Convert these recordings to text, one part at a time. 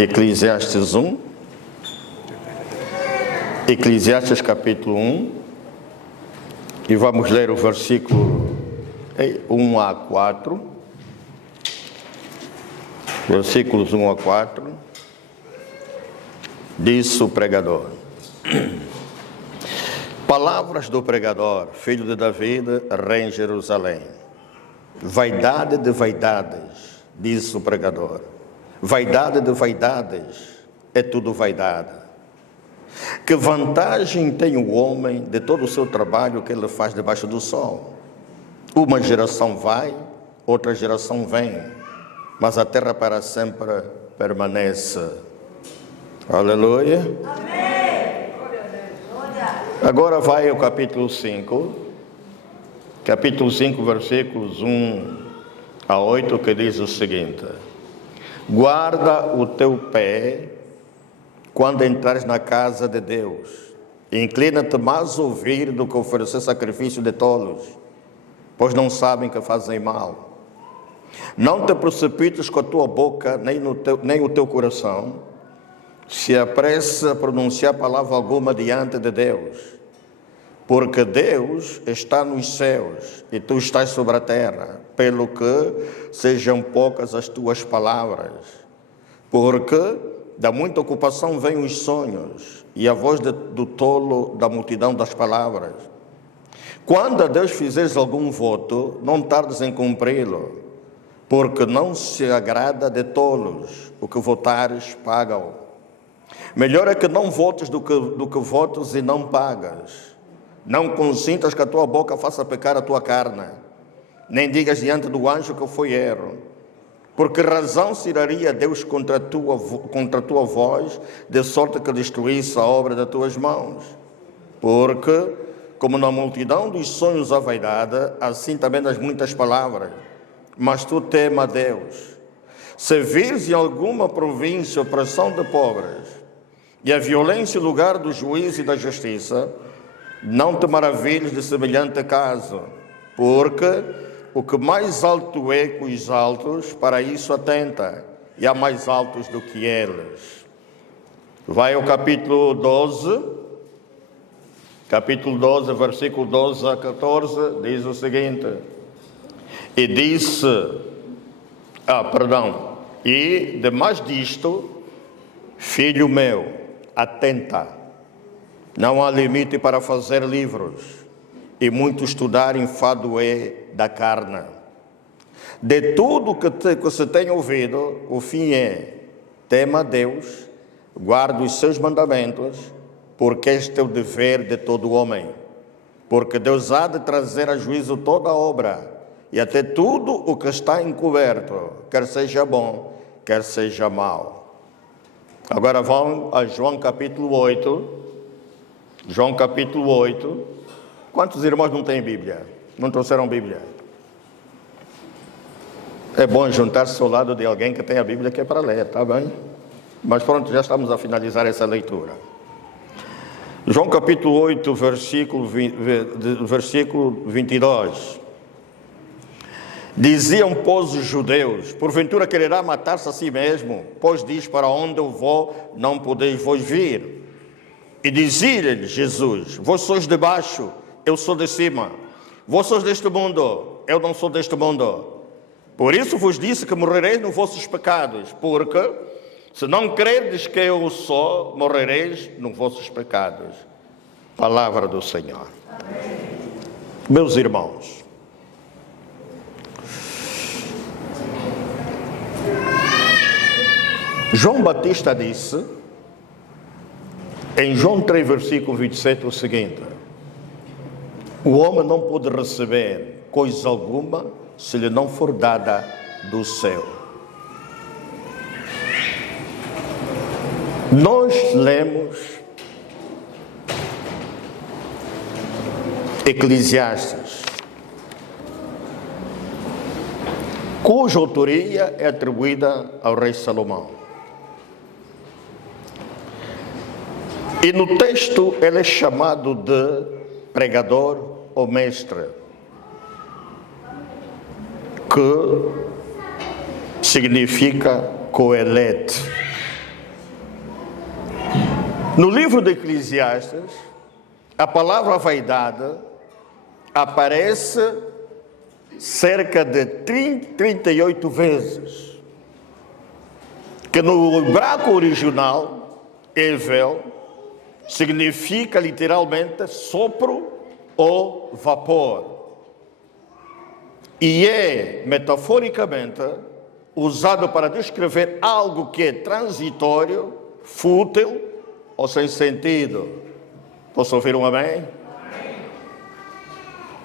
Eclesiastes 1, Eclesiastes capítulo 1, e vamos ler o versículo 1 a 4, versículos 1 a 4, diz o pregador. Palavras do pregador, filho de Davi, rei em Jerusalém. Vaidade de vaidades, diz o pregador. Vaidade de vaidades, é tudo vaidade. Que vantagem tem o homem de todo o seu trabalho que ele faz debaixo do sol? Uma geração vai, outra geração vem, mas a terra para sempre permanece. Aleluia. Amém. Agora vai o capítulo 5, versículos 1 a 8, que diz o seguinte: guarda o teu pé quando entrares na casa de Deus, inclina-te mais a ouvir do que oferecer sacrifício de tolos, pois não sabem que fazem mal. Não te precipites com a tua boca, nem o teu coração, se apressa a pronunciar palavra alguma diante de Deus, porque Deus está nos céus e tu estás sobre a terra, pelo que sejam poucas as tuas palavras, porque da muita ocupação vêm os sonhos e a voz do tolo da multidão das palavras. Quando a Deus fizeres algum voto, não tardes em cumpri-lo, porque não se agrada de tolos, o que votares paga-o. Melhor é que não votes do que votes e não pagas. Não consintas que a tua boca faça pecar a tua carne, nem digas diante do anjo que foi erro. Porque razão se iraria Deus contra a tua voz, de sorte que destruísse a obra das tuas mãos. Porque, como na multidão dos sonhos há vaidade, assim também nas muitas palavras. Mas tu tema a Deus. Se vires em alguma província opressão de pobres, e a violência lugar do juízo e da justiça, não te maravilhes de semelhante caso, porque o que mais alto é que os altos, para isso atenta, e há mais altos do que eles. Vai ao capítulo 12, versículo 12 a 14, diz o seguinte: e disse, e demais disto, filho meu, atenta, não há limite para fazer livros, e muito estudar enfado é da carne. De tudo que se tem ouvido, o fim é: tema a Deus, guarda os seus mandamentos, porque este é o dever de todo homem. Porque Deus há de trazer a juízo toda a obra, e até tudo o que está encoberto, quer seja bom, quer seja mau. Agora vão a João capítulo 8. João capítulo 8. Quantos irmãos não têm Bíblia? Não trouxeram Bíblia? É bom juntar-se ao lado de alguém que tem a Bíblia, que é para ler, tá bem? Mas pronto, já estamos a finalizar essa leitura. João capítulo 8, versículo 22. Diziam, pois, os judeus: porventura quererá matar-se a si mesmo, pois diz, para onde eu vou, não podeis vós vir. E dizia-lhe Jesus: vós sois de baixo, eu sou de cima. Vós sois deste mundo, eu não sou deste mundo. Por isso vos disse que morrereis nos vossos pecados, porque se não crerdes que eu sou, morrereis nos vossos pecados. Palavra do Senhor. Amém. Meus irmãos, João Batista disse, em João 3, versículo 27, o seguinte: o homem não pode receber coisa alguma se lhe não for dada do céu. Nós lemos Eclesiastes, cuja autoria é atribuída ao rei Salomão. E no texto ele é chamado de pregador ou mestre, que significa coelete. No livro de Eclesiastes, a palavra vaidade aparece cerca de 38 vezes, que no hebraico original, Evel, significa literalmente sopro ou vapor. E é, metaforicamente, usado para descrever algo que é transitório, fútil ou sem sentido. Posso ouvir um amém?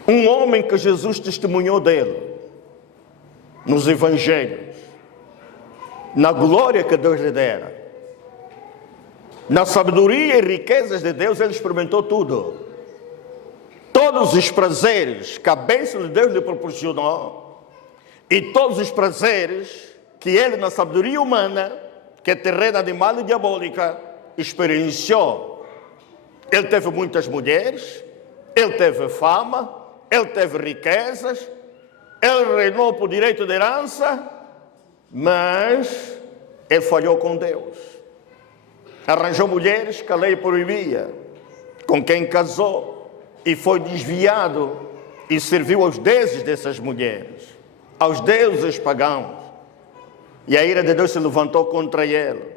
Um homem que Jesus testemunhou dele, nos evangelhos, na glória que Deus lhe dera, na sabedoria e riquezas de Deus, ele experimentou tudo. Todos os prazeres que a bênção de Deus lhe proporcionou e todos os prazeres que ele, na sabedoria humana, que é terrena, animal e diabólica, experienciou. Ele teve muitas mulheres, ele teve fama, ele teve riquezas, ele reinou por direito de herança, mas ele falhou com Deus. Arranjou mulheres que a lei proibia, com quem casou, e foi desviado e serviu aos deuses dessas mulheres, aos deuses pagãos. E a ira de Deus se levantou contra ele.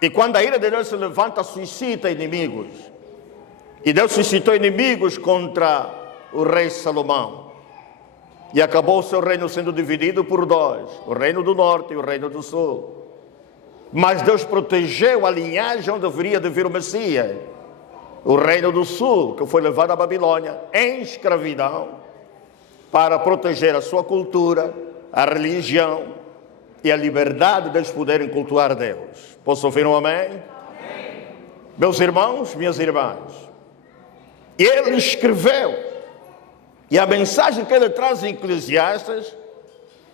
E quando a ira de Deus se levanta, suscita inimigos. E Deus suscitou inimigos contra o rei Salomão. E acabou o seu reino sendo dividido por dois, o reino do norte e o reino do sul. Mas Deus protegeu a linhagem onde deveria vir o Messias, o reino do sul, que foi levado à Babilônia em escravidão, para proteger a sua cultura, a religião e a liberdade deles poderem cultuar Deus. Posso ouvir um amém? Amém. Meus irmãos, minhas irmãs, ele escreveu, e a mensagem que ele traz em Eclesiastes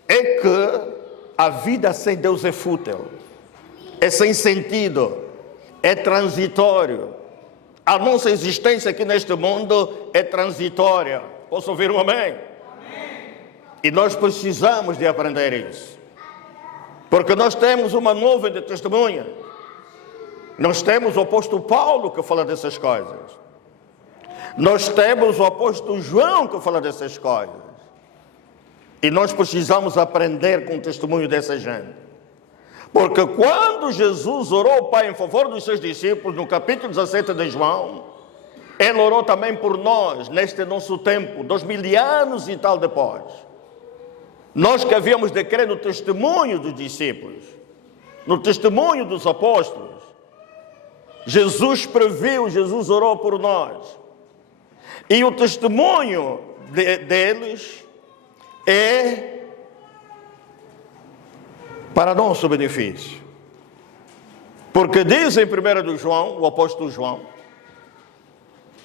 é que a vida sem Deus é fútil, é sem sentido, é transitório. A nossa existência aqui neste mundo é transitória. Posso ouvir um amém? Amém? E nós precisamos de aprender isso. Porque nós temos uma nuvem de testemunha. Nós temos o apóstolo Paulo que fala dessas coisas. Nós temos o apóstolo João que fala dessas coisas. E nós precisamos aprender com o testemunho dessa gente. Porque quando Jesus orou ao Pai em favor dos seus discípulos, no capítulo 17 de João, ele orou também por nós, neste nosso tempo, 2000 anos e tal depois. Nós que havíamos de crer no testemunho dos discípulos, no testemunho dos apóstolos. Jesus previu, Jesus orou por nós. E o testemunho deles é para nosso benefício. Porque diz em 1 João, o apóstolo João,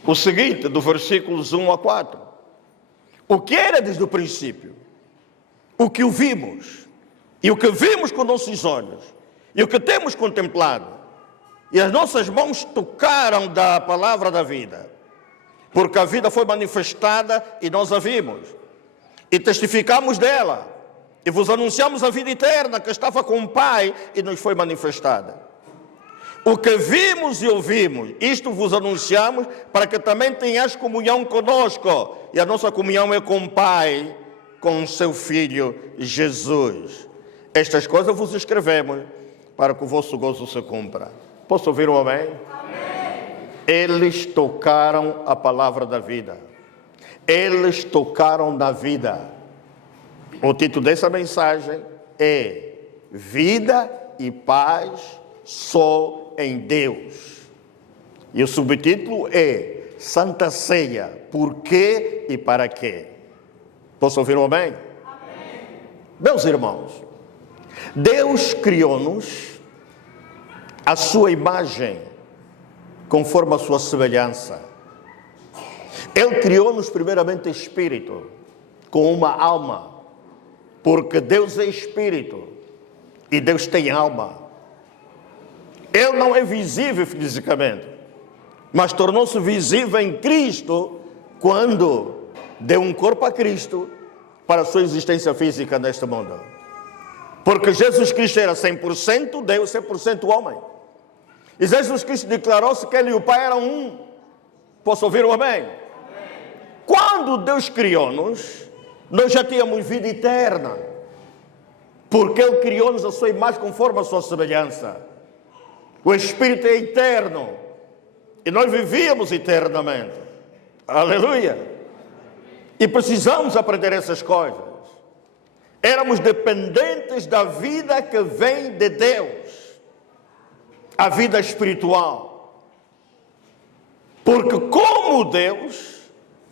o seguinte, do versículos 1 a 4. O que era desde o princípio, o que ouvimos, e o que vimos com nossos olhos, e o que temos contemplado, e as nossas mãos tocaram da palavra da vida, porque a vida foi manifestada e nós a vimos, e testificamos dela, e vos anunciamos a vida eterna que estava com o Pai e nos foi manifestada. O que vimos e ouvimos, isto vos anunciamos para que também tenhais comunhão conosco. E a nossa comunhão é com o Pai, com o seu Filho Jesus. Estas coisas vos escrevemos para que o vosso gozo se cumpra. Posso ouvir um amém? Amém. Eles tocaram a palavra da vida. Eles tocaram na vida. O título dessa mensagem é Vida e Paz só em Deus. E o subtítulo é Santa Ceia, por quê e para quê? Posso ouvir um amém? Amém. Meus irmãos, Deus criou-nos à sua imagem, conforme a sua semelhança. Ele criou-nos primeiramente espírito, com uma alma, porque Deus é espírito e Deus tem alma. Ele não é visível fisicamente, mas tornou-se visível em Cristo quando deu um corpo a Cristo para a sua existência física neste mundo. Porque Jesus Cristo era 100% Deus, 100% homem. E Jesus Cristo declarou-se que Ele e o Pai eram um. Posso ouvir um amém? Amém. Quando Deus criou-nos, nós já tínhamos vida eterna. Porque Ele criou-nos a sua imagem conforme a sua semelhança. O Espírito é eterno. E nós vivíamos eternamente. Aleluia! E precisamos aprender essas coisas. Éramos dependentes da vida que vem de Deus. A vida espiritual. Porque como Deus,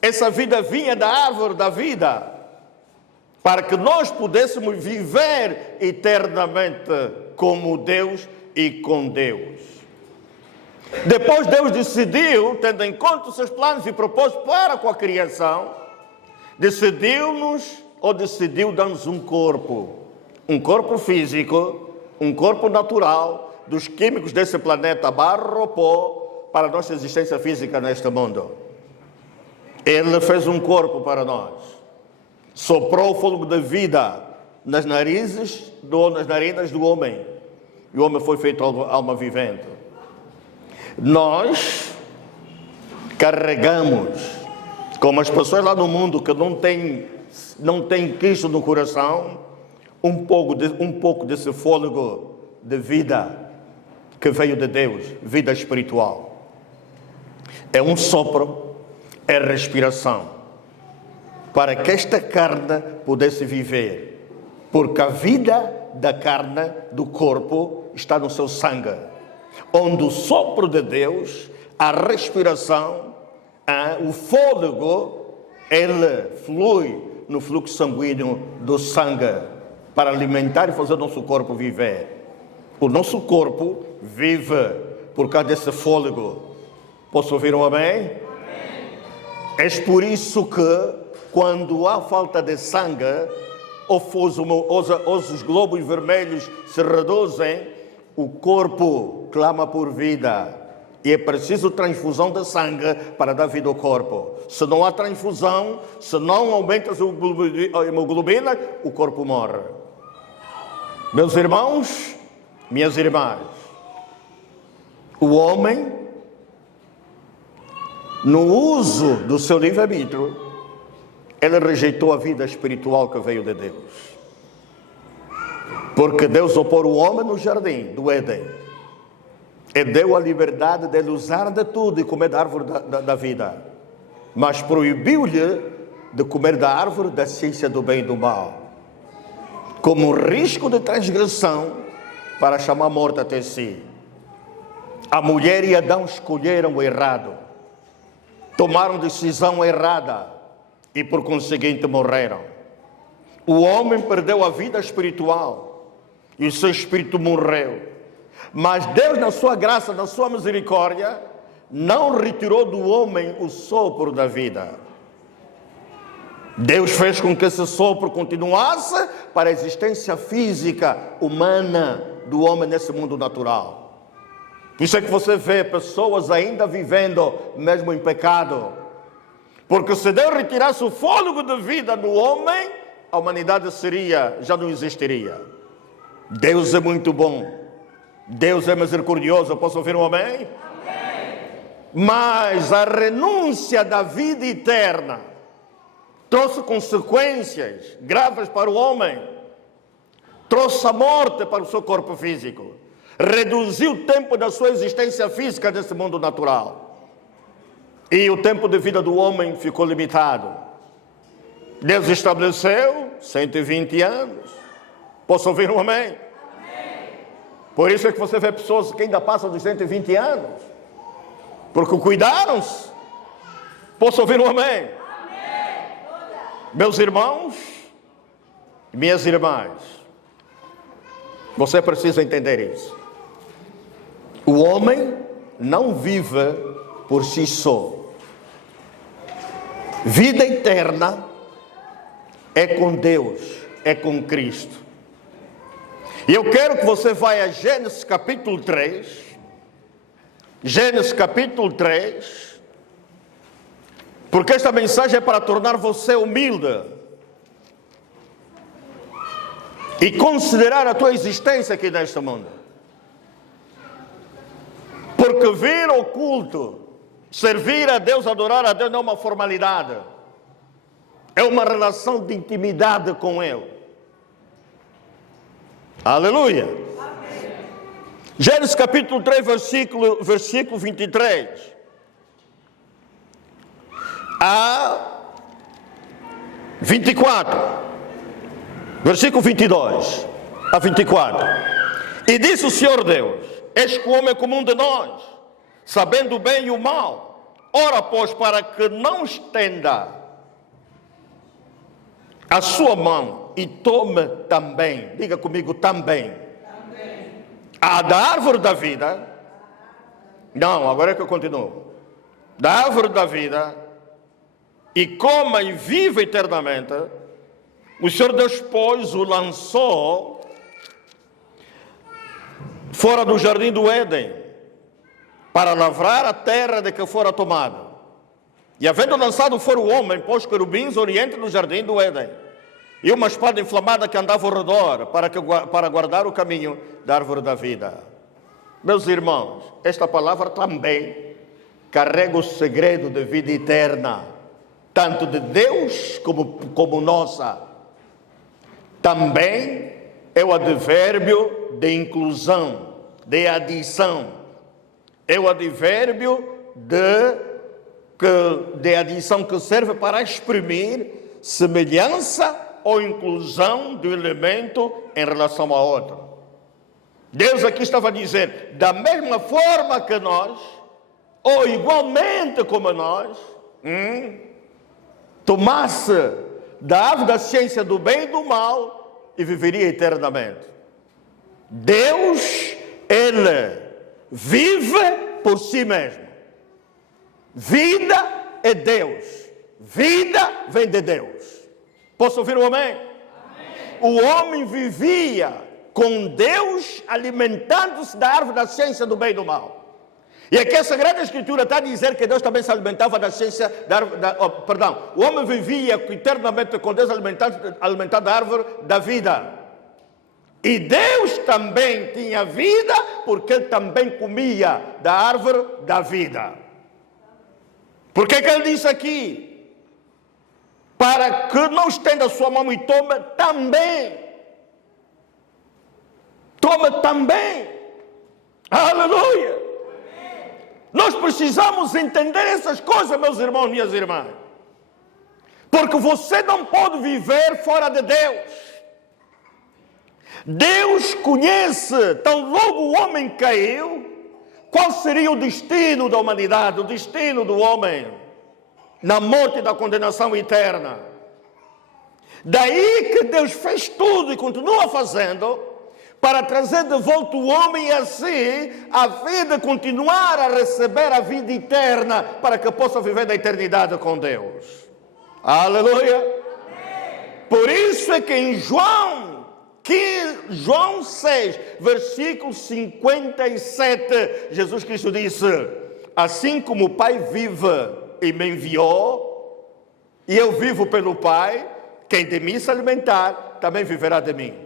essa vida vinha da árvore da vida, para que nós pudéssemos viver eternamente como Deus e com Deus. Depois Deus decidiu, tendo em conta os seus planos e propósitos para com a criação, decidiu dar-nos um corpo físico, um corpo natural, dos químicos desse planeta, barro, pó, para a nossa existência física neste mundo. Ele fez um corpo para nós. Soprou o fôlego da vida nas narinas do homem. E o homem foi feito alma vivente. Nós carregamos, como as pessoas lá no mundo que não têm Cristo no coração, um pouco desse fôlego de vida que veio de Deus, vida espiritual. É um sopro, é respiração, para que esta carne pudesse viver, porque a vida da carne, do corpo, está no seu sangue, onde o sopro de Deus, a respiração, o fôlego, ele flui no fluxo sanguíneo do sangue, para alimentar e fazer o nosso corpo viver. O nosso corpo vive por causa desse fôlego. Posso ouvir um amém? Amém. É por isso que, quando há falta de sangue, os globos vermelhos se reduzem, o corpo clama por vida. E é preciso transfusão de sangue para dar vida ao corpo. Se não há transfusão, se não aumenta a hemoglobina, o corpo morre. Meus irmãos, minhas irmãs, o homem, no uso do seu livre-arbítrio, ele rejeitou a vida espiritual que veio de Deus. Porque Deus opôs o homem no jardim do Éden e deu a liberdade de ele usar de tudo e comer da árvore da vida, mas proibiu-lhe de comer da árvore da ciência do bem e do mal, como risco de transgressão, para chamar a morte até si. A mulher e Adão escolheram o errado, tomaram decisão errada e por conseguinte morreram. O homem perdeu a vida espiritual e o seu espírito morreu. Mas Deus, na sua graça, na sua misericórdia, não retirou do homem o sopro da vida. Deus fez com que esse sopro continuasse para a existência física, humana do homem nesse mundo natural. Por isso é que você vê pessoas ainda vivendo mesmo em pecado. Porque se Deus retirasse o fôlego de vida no homem, a humanidade já não existiria. Deus é muito bom. Deus é misericordioso. Posso ouvir um amém? Amém. Mas a renúncia da vida eterna trouxe consequências graves para o homem. Trouxe a morte para o seu corpo físico. Reduziu o tempo da sua existência física nesse mundo natural. E o tempo de vida do homem ficou limitado. Deus estabeleceu 120 anos. Posso ouvir um amém? Amém? Por isso é que você vê pessoas que ainda passam dos 120 anos. Porque cuidaram-se. Posso ouvir um amém? Amém? Meus irmãos, minhas irmãs, você precisa entender isso. O homem não vive por si só. Vida eterna é com Deus, é com Cristo. E eu quero que você vá a Gênesis capítulo 3. Gênesis capítulo 3. Porque esta mensagem é para tornar você humilde. E considerar a tua existência aqui neste mundo. Porque vir ao culto, servir a Deus, adorar a Deus não é uma formalidade. É uma relação de intimidade com Ele. Aleluia. Amém. Gênesis capítulo 3, versículo 23. A 24. Versículo 22 a 24. E disse o Senhor Deus: eis que o homem é como um de nós, sabendo o bem e o mal. Ora, pois, para que não estenda a sua mão e tome também, diga comigo, também, a da árvore da vida. Não, agora é que eu continuo. Da árvore da vida, e coma e viva eternamente. O Senhor Deus, pois, o lançou fora do jardim do Éden, para lavrar a terra de que fora tomada. E havendo lançado fora o homem, pôs querubins oriente do jardim do Éden, e uma espada inflamada que andava ao redor, para guardar o caminho da árvore da vida. Meus irmãos, esta palavra também carrega o segredo de vida eterna, tanto de Deus como nossa. Também é o advérbio de inclusão, de adição. É o advérbio de adição que serve para exprimir semelhança ou inclusão do elemento em relação a outro. Deus aqui estava a dizer, da mesma forma que nós, ou igualmente como nós, tomasse da árvore da ciência do bem e do mal e viveria eternamente. Deus, Ele vive por si mesmo. Vida é Deus. Vida vem de Deus. Posso ouvir um amém? Amém. O homem vivia com Deus alimentando-se da árvore da ciência do bem e do mal. E aqui a Sagrada Escritura está a dizer que Deus também se alimentava da ciência o homem vivia eternamente com Deus alimentado da árvore da vida. E Deus também tinha vida, porque Ele também comia da árvore da vida. Por que Ele disse aqui? Para que não estenda a sua mão e tome também. Tome também. Aleluia. Nós precisamos entender essas coisas, meus irmãos e minhas irmãs. Porque você não pode viver fora de Deus. Deus conhece, tão logo o homem caiu, qual seria o destino da humanidade, o destino do homem, na morte e da condenação eterna. Daí que Deus fez tudo e continua fazendo, para trazer de volta o homem e assim a vida continuar a receber a vida eterna, para que possa viver da eternidade com Deus. Aleluia! Amém. Por isso é que em João 6, versículo 57, Jesus Cristo disse: assim como o Pai vive e me enviou, e eu vivo pelo Pai, quem de mim se alimentar, também viverá de mim.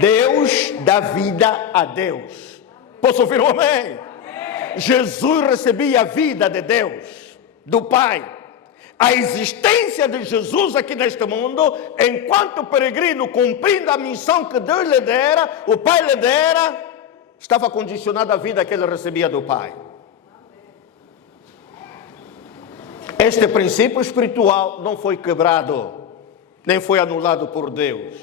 Deus dá vida a Deus. Posso ouvir um amém? Amém? Jesus recebia a vida de Deus, do Pai. A existência de Jesus aqui neste mundo, enquanto peregrino, cumprindo a missão que Deus lhe dera, o Pai lhe dera, estava condicionada à vida que ele recebia do Pai. Este princípio espiritual não foi quebrado, nem foi anulado por Deus,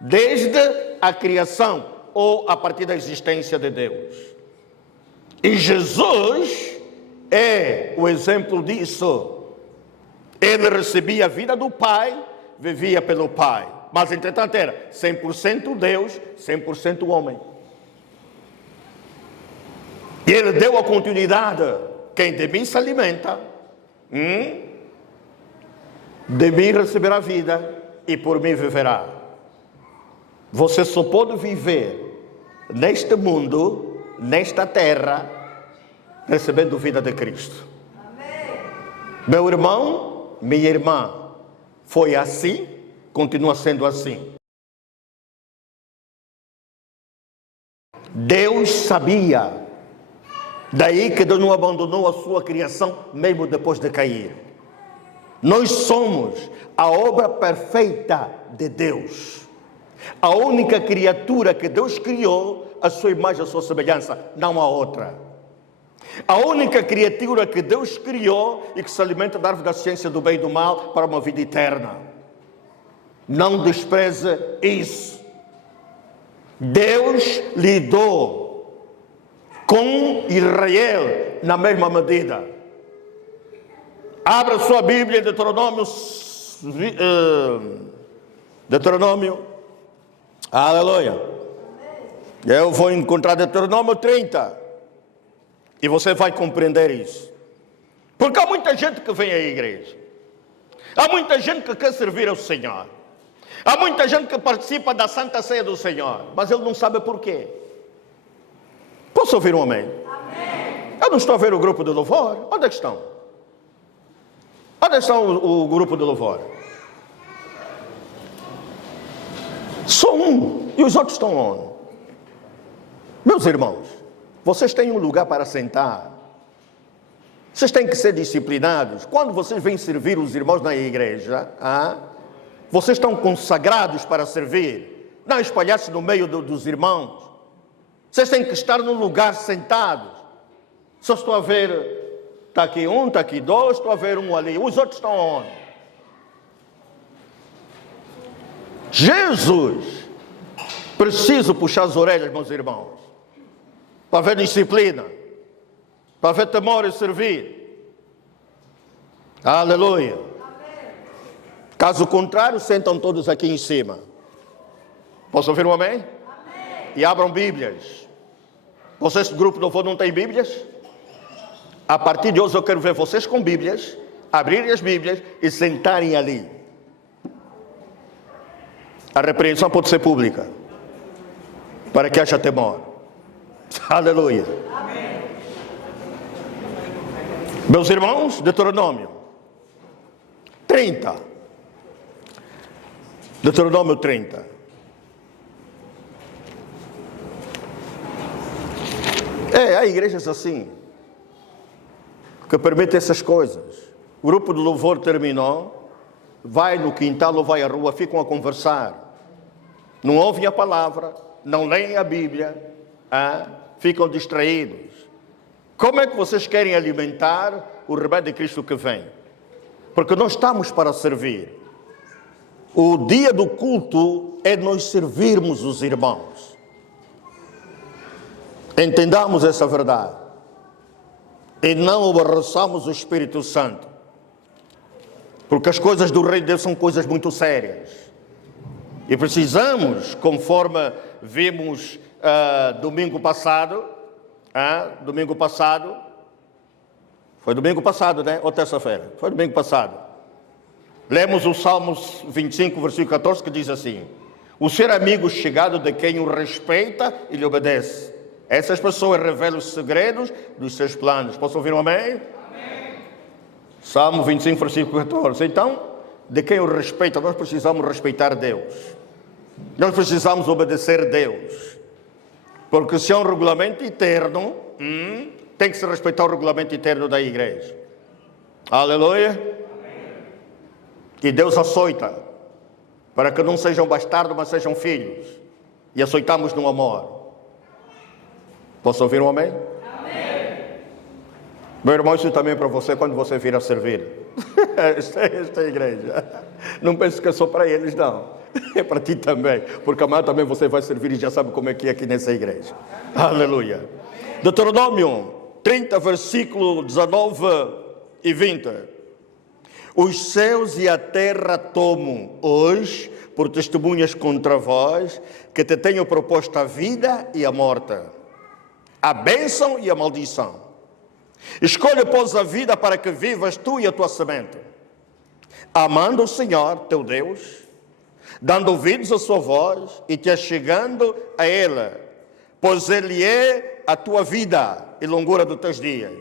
desde a criação ou a partir da existência de Deus. E Jesus é o exemplo disso. Ele recebia a vida do Pai, vivia pelo Pai, mas entretanto era 100% Deus, 100% homem. E ele deu a continuidade: quem de mim se alimenta, de mim receberá vida e por mim viverá. Você só pode viver neste mundo, nesta terra, recebendo vida de Cristo. Amém. Meu irmão, minha irmã, foi assim, continua sendo assim. Deus sabia Daí que Deus não abandonou a sua criação, mesmo depois de cair. Nós somos a obra perfeita de Deus. A única criatura que Deus criou, a sua imagem, a sua semelhança, não há outra. A única criatura que Deus criou e que se alimenta da árvore da ciência do bem e do mal para uma vida eterna. Não despreze isso. Deus lidou com Israel na mesma medida. Abra sua Bíblia, Deuteronômio. Aleluia. Eu vou encontrar Deuteronômio 30. E você vai compreender isso. Porque há muita gente que vem à igreja. Há muita gente que quer servir ao Senhor. Há muita gente que participa da Santa Ceia do Senhor. Mas ele não sabe porquê. Posso ouvir um amém? Amém. Eu não estou a ver o grupo de louvor. Onde é que estão? Onde está o grupo de louvor? Só um. E os outros estão onde? Meus irmãos, vocês têm um lugar para sentar. Vocês têm que ser disciplinados. Quando vocês vêm servir os irmãos na igreja, vocês estão consagrados para servir. Não espalhar-se no meio dos irmãos. Vocês têm que estar num lugar sentados. Só estou a ver, está aqui um, está aqui dois, estou a ver um ali. Os outros estão onde? Jesus, preciso puxar as orelhas, meus irmãos, para ver disciplina, para ver temor e servir. Aleluia. Caso contrário, sentam todos aqui em cima. Posso ouvir um amém? Amém. E abram Bíblias. Vocês do grupo do louvor não têm Bíblias? A partir de hoje eu quero ver vocês com Bíblias, abrirem as Bíblias e sentarem ali. A repreensão pode ser pública, para que haja temor. Aleluia. Amém. Meus irmãos, Deuteronômio 30. Deuteronômio 30. Há igrejas assim, que permitem essas coisas. O grupo de louvor terminou, vai no quintal ou vai à rua, ficam a conversar. Não ouvem a palavra, não leem a Bíblia, ficam distraídos. Como é que vocês querem alimentar o rebanho de Cristo que vem? Porque nós estamos para servir. O dia do culto é nós servirmos os irmãos. Entendamos essa verdade. E não aborreçamos o Espírito Santo. Porque as coisas do Reino de Deus são coisas muito sérias. E precisamos, conforme vimos domingo passado, foi domingo passado, né? Ou terça-feira? Foi domingo passado. Lemos o Salmos 25, versículo 14, que diz assim: o ser amigo chegado de quem o respeita e lhe obedece. Essas pessoas revelam os segredos dos seus planos. Posso ouvir um amém? Amém. Salmo 25, versículo 14. Então, de quem o respeita, nós precisamos respeitar Deus. Nós precisamos obedecer a Deus. Porque se há um regulamento eterno, tem que se respeitar o regulamento eterno da igreja. Aleluia. Amém. E Deus açoita, para que não sejam bastardos, mas sejam filhos. E açoitamos no amor. Posso ouvir um amém? Amém. Meu irmão, isso também é para você quando você vir a servir. Esta igreja. Não pense que é só para eles, não. É para ti também. Porque amanhã também você vai servir e já sabe como é que é aqui nessa igreja. Aleluia. Deuteronômio 30, versículo 19 e 20. Os céus e a terra tomo hoje por testemunhas contra vós, que te tenho proposto a vida e a morte, a bênção e a maldição. Escolhe, pois, a vida para que vivas tu e a tua semente, amando o Senhor, teu Deus, dando ouvidos à sua voz e te achegando a Ele, pois Ele é a tua vida e longura dos teus dias,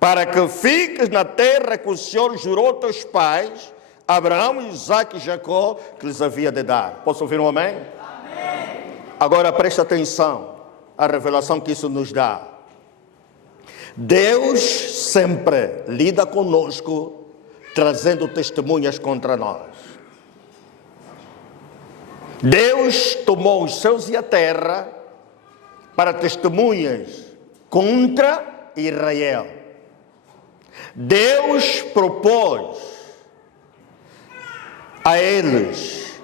para que fiques na terra que o Senhor jurou aos teus pais, Abraão, Isaque e Jacó, que lhes havia de dar. Posso ouvir um amém? Amém. Agora presta atenção à revelação que isso nos dá. Deus sempre lida conosco, trazendo testemunhas contra nós. Deus tomou os céus e a terra para testemunhas contra Israel. Deus propôs a eles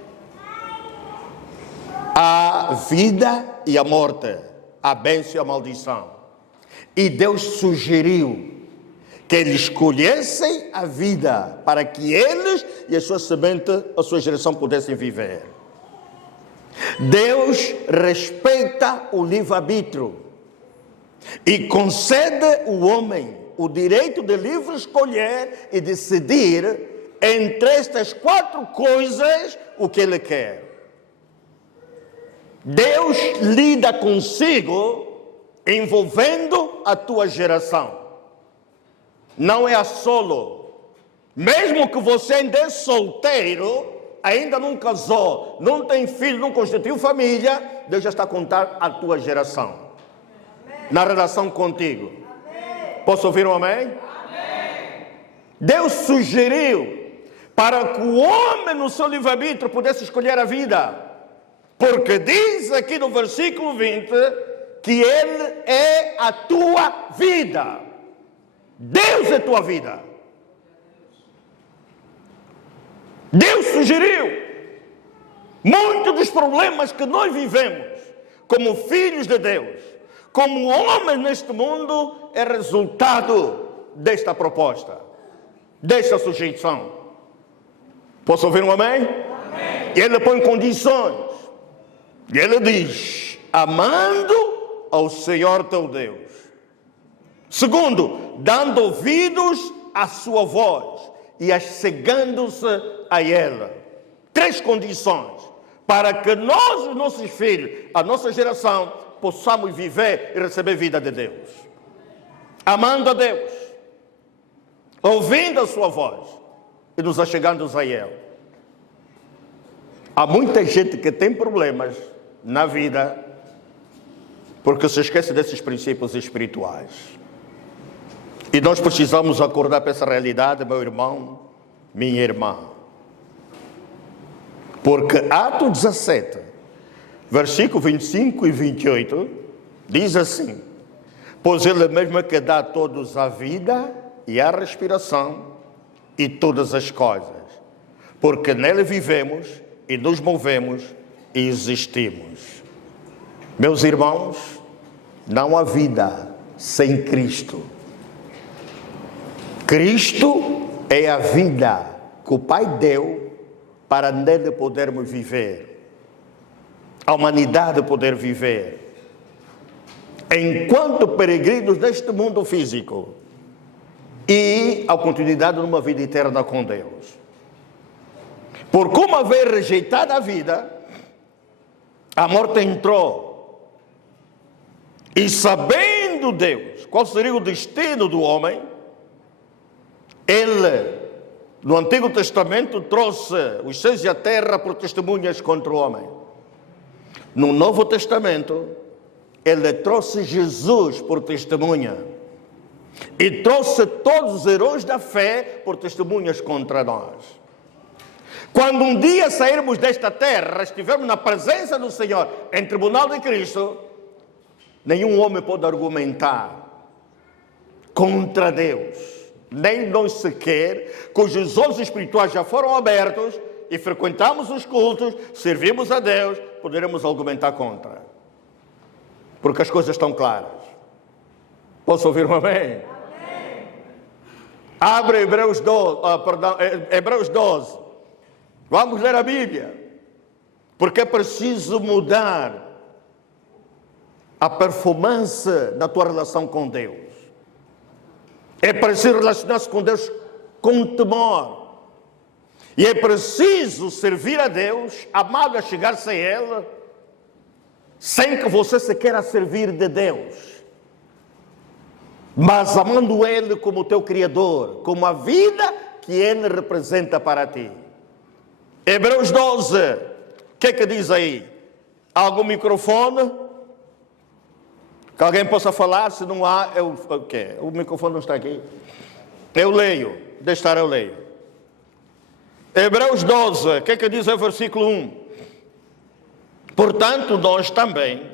a vida e a morte, a bênção e a maldição. E Deus sugeriu que eles escolhessem a vida para que eles e a sua semente, a sua geração pudessem viver. Deus respeita o livre-arbítrio e concede ao homem o direito de livre escolher e decidir entre estas 4 coisas o que ele quer. Deus lida consigo envolvendo a tua geração. Não é a solo. Mesmo que você ainda é solteiro, ainda não casou, não tem filho, não constituiu família, Deus já está a contar a tua geração. Amém. Na relação contigo. Amém. Posso ouvir um amém? Amém? Deus sugeriu para que o homem no seu livre-arbítrio pudesse escolher a vida. Porque diz aqui no versículo 20 que Ele é a tua vida. Deus é a tua vida. Deus sugeriu. Muitos dos problemas que nós vivemos como filhos de Deus, como homens neste mundo, é resultado desta proposta, desta sujeição. Posso ouvir um amém? Amém. Ele põe condições. E ele diz: amando ao Senhor teu Deus. Segundo, dando ouvidos à sua voz e achegando-se a ela. 3 condições para que nós, os nossos filhos, a nossa geração, possamos viver e receber vida de Deus. Amando a Deus, ouvindo a sua voz e nos achegando a Ele. Há muita gente que tem problemas na vida porque se esquece desses princípios espirituais. E nós precisamos acordar para essa realidade, meu irmão, minha irmã. Porque Atos 17, versículo 25 e 28, diz assim: pois Ele mesmo é que dá a todos a vida e a respiração e todas as coisas, porque nele vivemos e nos movemos e existimos. Meus irmãos, não há vida sem Cristo. Cristo é a vida que o Pai deu para nele podermos viver, a humanidade poder viver, enquanto peregrinos neste mundo físico, e a continuidade numa vida eterna com Deus. Porque uma vez rejeitada a vida, a morte entrou, e sabendo Deus qual seria o destino do homem, Ele, no Antigo Testamento, trouxe os céus e a terra por testemunhas contra o homem. No Novo Testamento, Ele trouxe Jesus por testemunha. E trouxe todos os heróis da fé por testemunhas contra nós. Quando um dia sairmos desta terra, estivermos na presença do Senhor, em tribunal de Cristo, nenhum homem pode argumentar contra Deus. Nem nós sequer, cujos olhos espirituais já foram abertos e frequentamos os cultos, servimos a Deus, poderemos argumentar contra. Porque as coisas estão claras. Posso ouvir um amém? Amém. Abre Hebreus 12, Hebreus 12. Vamos ler a Bíblia. Porque é preciso mudar a performance da tua relação com Deus. É preciso relacionar-se com Deus com temor. E é preciso servir a Deus, amado a chegar-se a Ele, sem que você se queira servir de Deus, mas amando Ele como teu Criador, como a vida que Ele representa para ti. Hebreus 12, o que diz aí? Algum microfone? Que alguém possa falar, se não há, o quê? O microfone não está aqui. Eu leio, eu leio. Hebreus 12, o que é que diz o versículo 1? Portanto, nós também,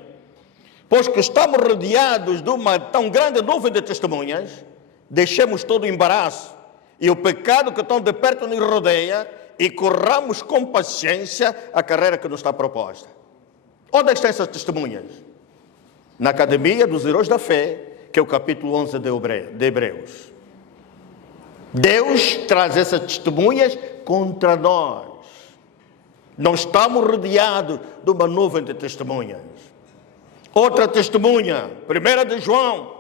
pois que estamos rodeados de uma tão grande nuvem de testemunhas, deixemos todo o embaraço e o pecado que tão de perto nos rodeia e corramos com paciência a carreira que nos está proposta. Onde estão essas testemunhas? Na Academia dos Heróis da Fé, que é o capítulo 11 de Hebreus. Deus traz essas testemunhas contra nós. Nós estamos rodeados de uma nuvem de testemunhas. Outra testemunha, 1 de João.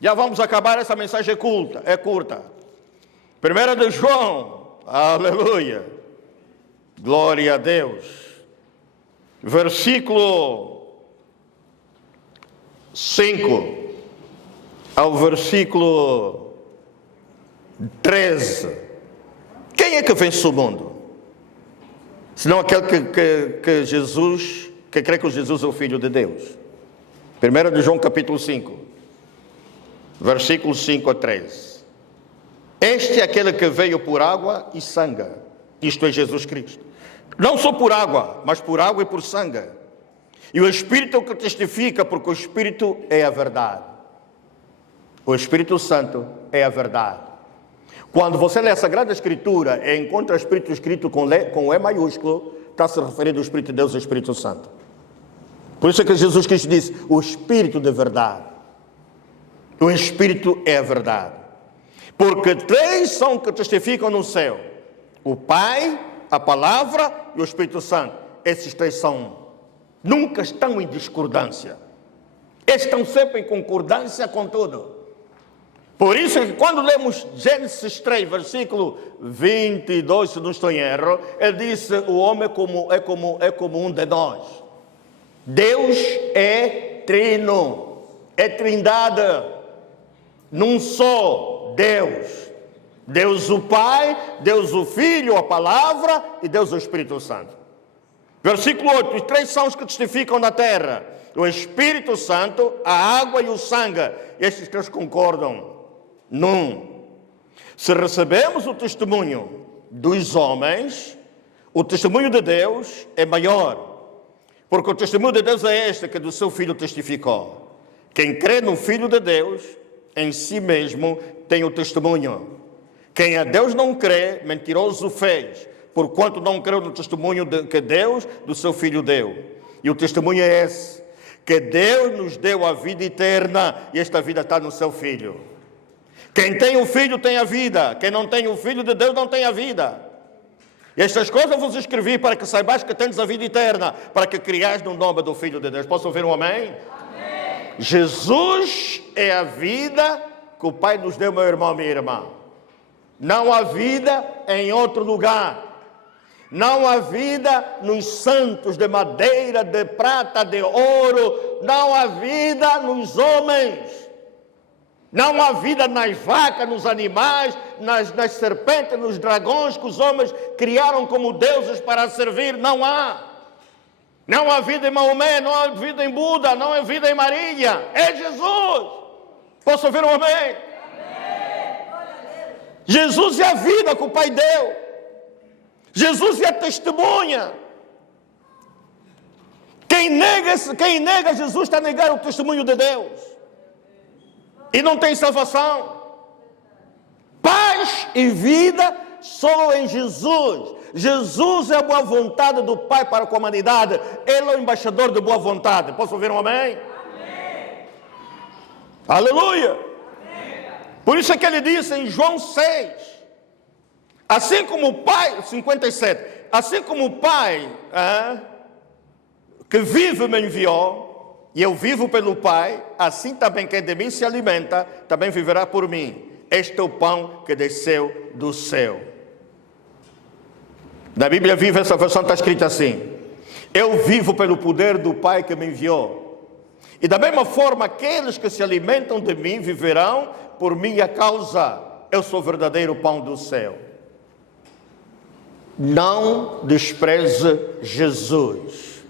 Já vamos acabar, essa mensagem é curta. 1 de João, aleluia, glória a Deus. Versículo 5 ao versículo 13. Quem é que vence o mundo? Senão aquele que crê que Jesus é o Filho de Deus. 1 de João capítulo 5, versículos 5 a 13. Este é aquele que veio por água e sangue, isto é Jesus Cristo. Não só por água, mas por água e por sangue. E o Espírito que testifica, porque o Espírito é a verdade. O Espírito Santo é a verdade. Quando você lê a Sagrada Escritura e encontra o Espírito escrito com E maiúsculo, está se referindo ao Espírito de Deus e ao Espírito Santo. Por isso é que Jesus Cristo disse, o Espírito de verdade. O Espírito é a verdade. Porque três são que testificam no céu. O Pai, a Palavra e o Espírito Santo. Esses três nunca estão em discordância. Eles estão sempre em concordância com tudo. Por isso é que quando lemos Gênesis 3, versículo 22, se não estou em erro, ele disse, o homem é como um de nós. Deus é trino, é trindade, num só Deus. Deus o Pai, Deus o Filho, a Palavra e Deus o Espírito Santo. Versículo 8, os três são os que testificam na terra. O Espírito Santo, a água e o sangue. Estes três concordam num. Se recebemos o testemunho dos homens, o testemunho de Deus é maior. Porque o testemunho de Deus é este que do seu Filho testificou. Quem crê no Filho de Deus, em si mesmo tem o testemunho. Quem a Deus não crê, mentiroso fez, porquanto não creu no testemunho que Deus do seu Filho deu. E o testemunho é esse, que Deus nos deu a vida eterna, e esta vida está no seu Filho. Quem tem o Filho tem a vida, quem não tem o Filho de Deus não tem a vida. E estas coisas vos escrevi para que saibais que tendes a vida eterna, para que criais no nome do Filho de Deus. Posso ouvir um amém? Amém. Jesus é a vida que o Pai nos deu, meu irmão, minha irmã. Não há vida em outro lugar. Não há vida nos santos de madeira, de prata, de ouro. Não há vida nos homens. Não há vida nas vacas, nos animais, nas serpentes, nos dragões que os homens criaram como deuses para servir. Não há. Não há vida em Maomé, não há vida em Buda, não há vida em Maria. É Jesus. Posso ouvir um amém? Jesus é a vida que o Pai deu. Jesus é a testemunha. Quem nega Jesus está a negar o testemunho de Deus. E não tem salvação. Paz e vida só em Jesus. Jesus é a boa vontade do Pai para com a humanidade. Ele é o embaixador de boa vontade. Posso ouvir um amém? Amém. Aleluia. Por isso é que ele disse em João 6, assim como o Pai, 57, assim como o Pai que vive me enviou, e eu vivo pelo Pai, assim também quem de mim se alimenta, também viverá por mim. Este é o pão que desceu do céu. Na Bíblia Viva, essa versão está escrita assim, eu vivo pelo poder do Pai que me enviou. E da mesma forma, aqueles que se alimentam de mim viverão por minha causa. Eu sou o verdadeiro pão do céu. Não despreze Jesus.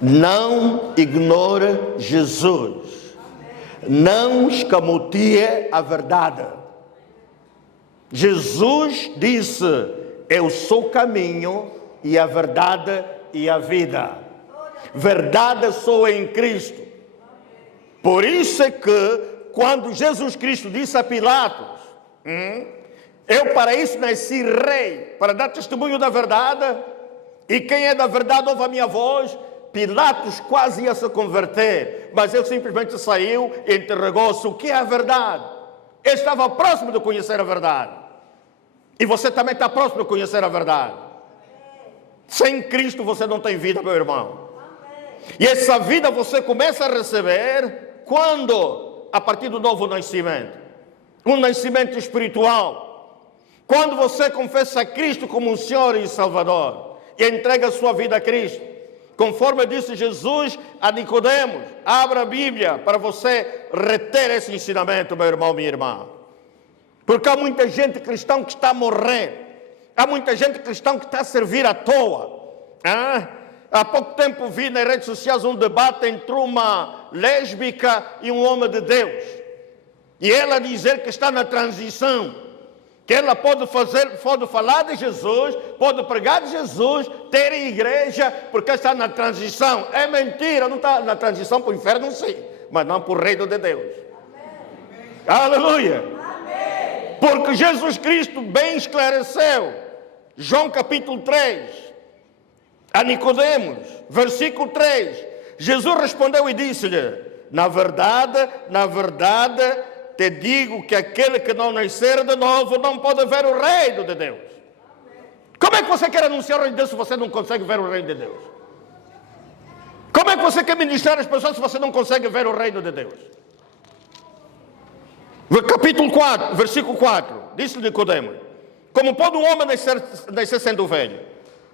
Não ignore Jesus. Não escamoteie a verdade. Jesus disse: eu sou o caminho e a verdade e a vida. Verdade só em Cristo. Por isso é que quando Jesus Cristo disse a Pilatos: eu para isso nasci rei, para dar testemunho da verdade, e quem é da verdade ouve a minha voz. Pilatos quase ia se converter, mas ele simplesmente saiu e interrogou-se: o que é a verdade? Ele estava próximo de conhecer a verdade. E você também está próximo de conhecer a verdade. Sem Cristo você não tem vida, meu irmão. E essa vida você começa a receber quando? A partir do novo nascimento. Um nascimento espiritual. Quando você confessa Cristo como o Senhor e Salvador e entrega a sua vida a Cristo. Conforme disse Jesus a Nicodemos, abra a Bíblia para você reter esse ensinamento, meu irmão, minha irmã. Porque há muita gente cristã que está a morrer. Há muita gente cristã que está a servir à toa. Há pouco tempo vi nas redes sociais um debate entre uma lésbica e um homem de Deus. E ela dizer que está na transição. Que ela pode falar de Jesus, pode pregar de Jesus, ter igreja, porque está na transição. É mentira, não está na transição para o inferno, sim, mas não para o reino de Deus. Amém. Aleluia! Amém. Porque Jesus Cristo bem esclareceu, João capítulo 3, a Nicodemos, versículo 3, Jesus respondeu e disse-lhe: na verdade, te digo que aquele que não nascer de novo não pode ver o reino de Deus. Como é que você quer anunciar o reino de Deus se você não consegue ver o reino de Deus? Como é que você quer ministrar as pessoas se você não consegue ver o reino de Deus? Capítulo 4, versículo 4, disse Nicodemos: como pode um homem nascer sendo velho?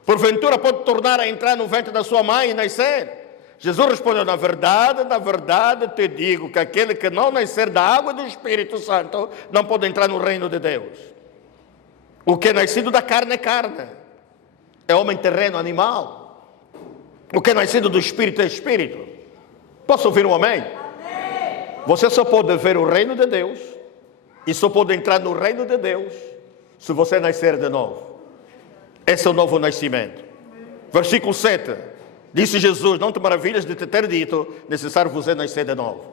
Porventura pode tornar a entrar no ventre da sua mãe e nascer? Jesus respondeu: na verdade te digo que aquele que não nascer da água e do Espírito Santo não pode entrar no reino de Deus. O que é nascido da carne é carne, é homem terreno, animal. O que é nascido do Espírito é Espírito. Posso ouvir um amém? Amém. Você só pode ver o reino de Deus e só pode entrar no reino de Deus se você nascer de novo. Esse é o novo nascimento. Versículo 7. Disse Jesus: não te maravilhas de te ter dito, necessário vos é nascer de novo.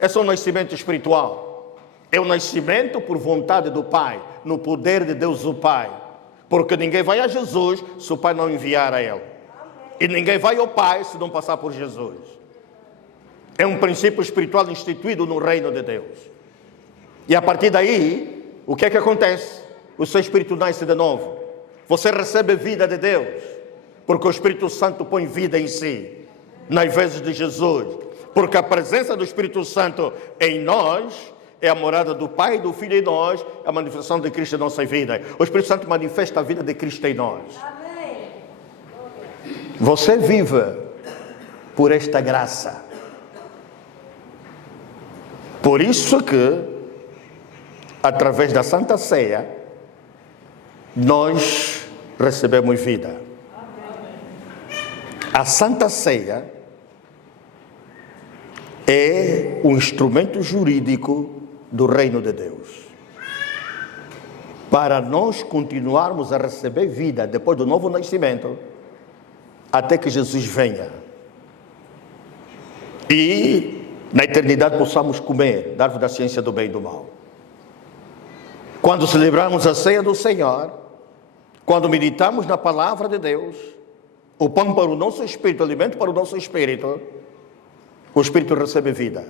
Esse é um nascimento espiritual. É um nascimento por vontade do Pai, no poder de Deus o Pai. Porque ninguém vai a Jesus se o Pai não enviar a Ele. E ninguém vai ao Pai se não passar por Jesus. É um princípio espiritual instituído no reino de Deus. E a partir daí, o que é que acontece? O seu espírito nasce de novo. Você recebe vida de Deus. Porque o Espírito Santo põe vida em si, nas vezes de Jesus. Porque a presença do Espírito Santo em nós é a morada do Pai e do Filho em nós, a manifestação de Cristo em nossa vida. O Espírito Santo manifesta a vida de Cristo em nós. Amém. Você vive por esta graça. Por isso que, através da Santa Ceia, nós recebemos vida. A Santa Ceia é um instrumento jurídico do reino de Deus. Para nós continuarmos a receber vida depois do novo nascimento, até que Jesus venha. E na eternidade possamos comer da árvore da ciência do bem e do mal. Quando celebramos a ceia do Senhor, quando meditamos na palavra de Deus, o pão para o nosso espírito, o alimento para o nosso espírito, o espírito recebe vida.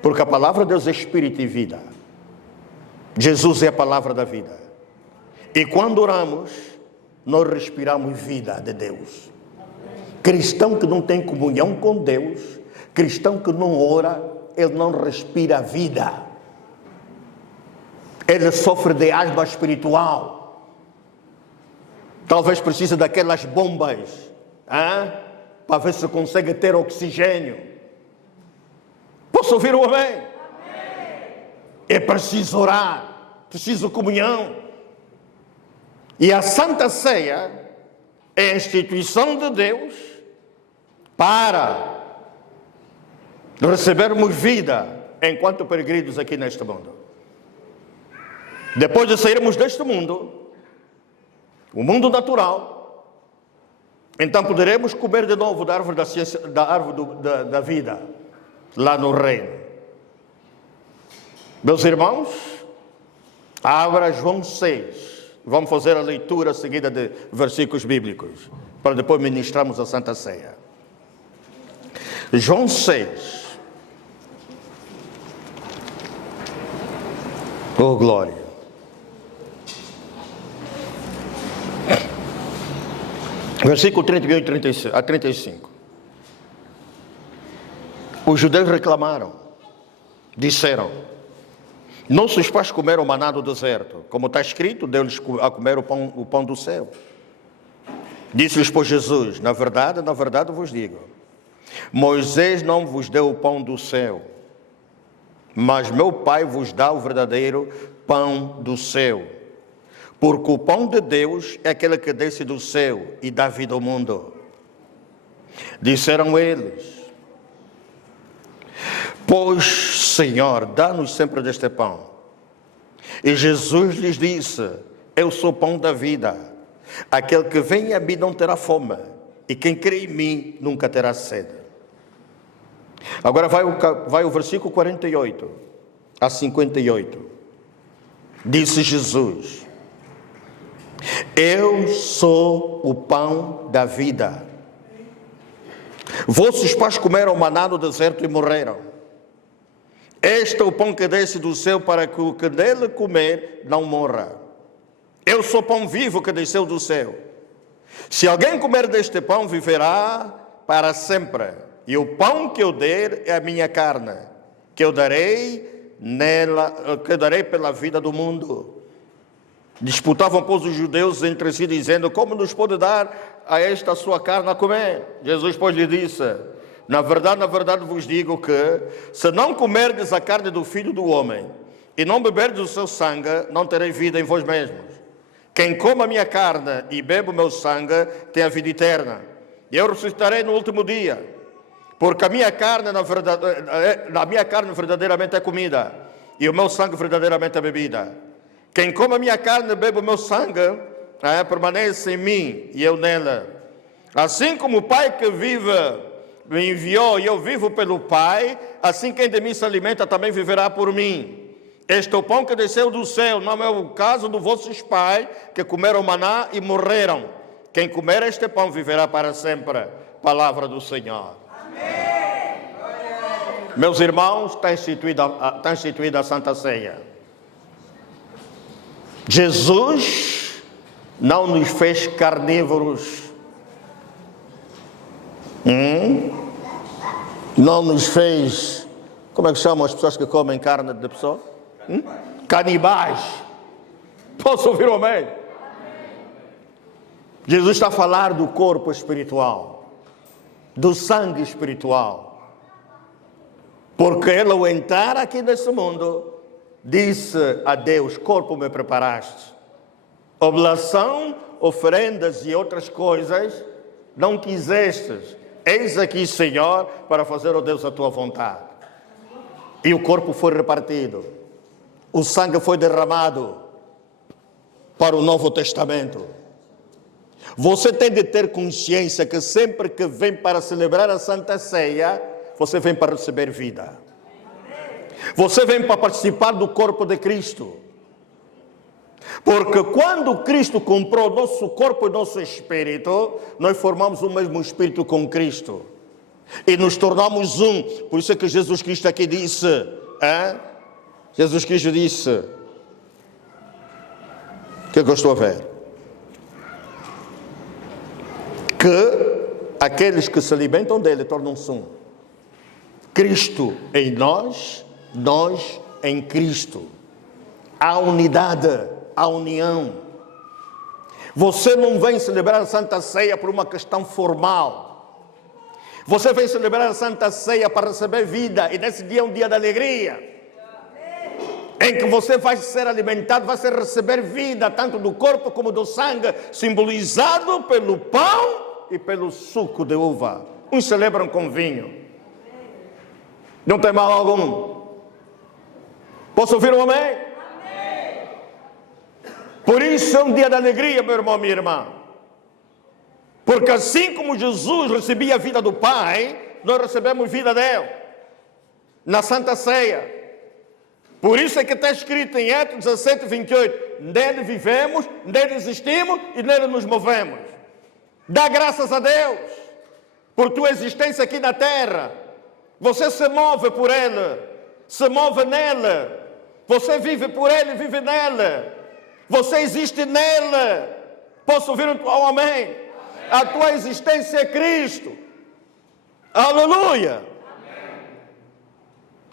Porque a palavra de Deus é espírito e vida. Jesus é a palavra da vida. E quando oramos, nós respiramos vida de Deus. Cristão que não tem comunhão com Deus, cristão que não ora, ele não respira vida. Ele sofre de asma espiritual. Talvez precise daquelas bombas, para ver se consegue ter oxigênio. Posso ouvir o amém? É preciso orar, preciso comunhão. E a Santa Ceia é a instituição de Deus para recebermos vida enquanto peregrinos aqui neste mundo. Depois de sairmos deste mundo, o mundo natural, então poderemos comer de novo da árvore da ciência, da árvore da vida, lá no reino. Meus irmãos, abra João 6. Vamos fazer a leitura seguida de versículos bíblicos, para depois ministrarmos a Santa Ceia. João 6. Oh, glória. Versículo 38 a 35. Os judeus reclamaram, disseram: nossos pais comeram maná do deserto, como está escrito, deu-lhes a comer o pão do céu. Disse-lhes, pois, Jesus: na verdade vos digo, Moisés não vos deu o pão do céu, mas meu Pai vos dá o verdadeiro pão do céu. Porque o pão de Deus é aquele que desce do céu e dá vida ao mundo. Disseram eles: pois, Senhor, dá-nos sempre deste pão. E Jesus lhes disse: eu sou o pão da vida. Aquele que vem a mim não terá fome, e quem crê em mim nunca terá sede. Agora vai o versículo 48 a 58. Disse Jesus: eu sou o pão da vida. Vossos pais comeram maná no deserto e morreram. Este é o pão que desce do céu, para que o que dele comer não morra. Eu sou o pão vivo que desceu do céu. Se alguém comer deste pão, viverá para sempre. E o pão que eu der é a minha carne, que eu darei pela vida do mundo. Disputavam, pois, os judeus entre si, dizendo: como nos pode dar a esta sua carne a comer? Jesus, pois, lhe disse: na verdade vos digo que, se não comerdes a carne do Filho do Homem, e não beberdes o seu sangue, não tereis vida em vós mesmos. Quem come a minha carne e bebe o meu sangue, tem a vida eterna. E eu ressuscitarei no último dia. Porque a minha carne verdadeiramente é comida, e o meu sangue verdadeiramente é bebida. Quem come a minha carne e bebe o meu sangue, permanece em mim e eu nela. Assim como o Pai que vive me enviou e eu vivo pelo Pai, assim quem de mim se alimenta também viverá por mim. Este é o pão que desceu do céu, não é o caso dos vossos pais, que comeram maná e morreram. Quem comer este pão viverá para sempre. Palavra do Senhor. Amém. Meus irmãos, está instituída a Santa Ceia. Jesus não nos fez carnívoros, não nos fez, como é que chamam as pessoas que comem carne de pessoa? Canibais. Posso ouvir um amém? Jesus está a falar do corpo espiritual, do sangue espiritual, porque ele, ao entrar aqui nesse mundo, disse a Deus: corpo me preparaste. Oblação, oferendas e outras coisas não quisestes. Eis aqui, Senhor, para fazer, ó Deus, a tua vontade. E o corpo foi repartido. O sangue foi derramado para o Novo Testamento. Você tem de ter consciência que sempre que vem para celebrar a Santa Ceia, você vem para receber vida. Você vem para participar do corpo de Cristo. Porque quando Cristo comprou nosso corpo e nosso espírito, nós formamos o mesmo espírito com Cristo. E nos tornamos um. Por isso é que Jesus Cristo aqui disse, Jesus Cristo disse, o que eu estou a ver? Que aqueles que se alimentam dele tornam-se um. Cristo em nós, nós em Cristo. A unidade, a união. Você não vem celebrar a Santa Ceia por uma questão formal. Você vem celebrar a Santa Ceia para receber vida. E nesse dia é um dia de alegria, em que você vai ser alimentado, vai receber vida, tanto do corpo como do sangue, simbolizado pelo pão e pelo suco de uva. uns celebram com vinho. Não tem mal algum. Posso ouvir um amém? Amém. Por isso é um dia de alegria, meu irmão, minha irmã. Porque assim como Jesus recebia a vida do Pai, nós recebemos vida dele. Na Santa Ceia. Por isso é que está escrito em Atos 17, 28. Nele vivemos, nele existimos e nele nos movemos. Dá graças a Deus por tua existência aqui na terra. Você se move por Ele, se move nele. Você vive por Ele, vive nele. Você existe nele. Posso ouvir um amém? Amém. A tua existência é Cristo. Aleluia. Amém.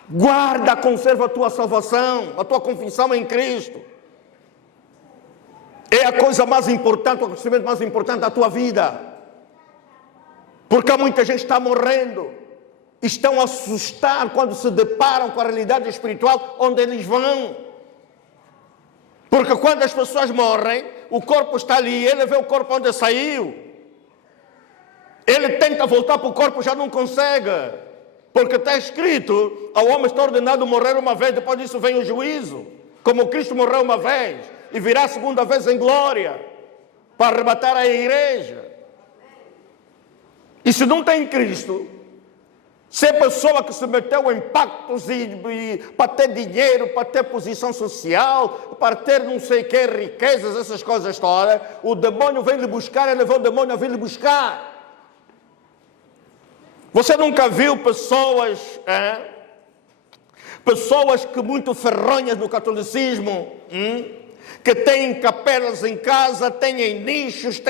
Guarda, conserva a tua salvação, a tua confissão em Cristo. É a coisa mais importante, o acontecimento mais importante da tua vida. Porque há muita gente que está morrendo. Estão a assustar quando se deparam com a realidade espiritual onde eles vão. Porque quando as pessoas morrem, o corpo está ali, ele vê o corpo onde saiu. Ele tenta voltar para o corpo, já não consegue. Porque está escrito, ao homem está ordenado morrer uma vez, depois disso vem o juízo. Como Cristo morreu uma vez, e virá a segunda vez em glória, para arrebatar a igreja. E se não tem Cristo, se é pessoa que se meteu em pactos para ter dinheiro, para ter posição social, para ter não sei que, riquezas, essas coisas todas, o demônio vem lhe buscar, ele levou o demônio a vir lhe buscar. Você nunca viu pessoas que muito ferronhas no catolicismo, que têm capelas em casa, têm nichos,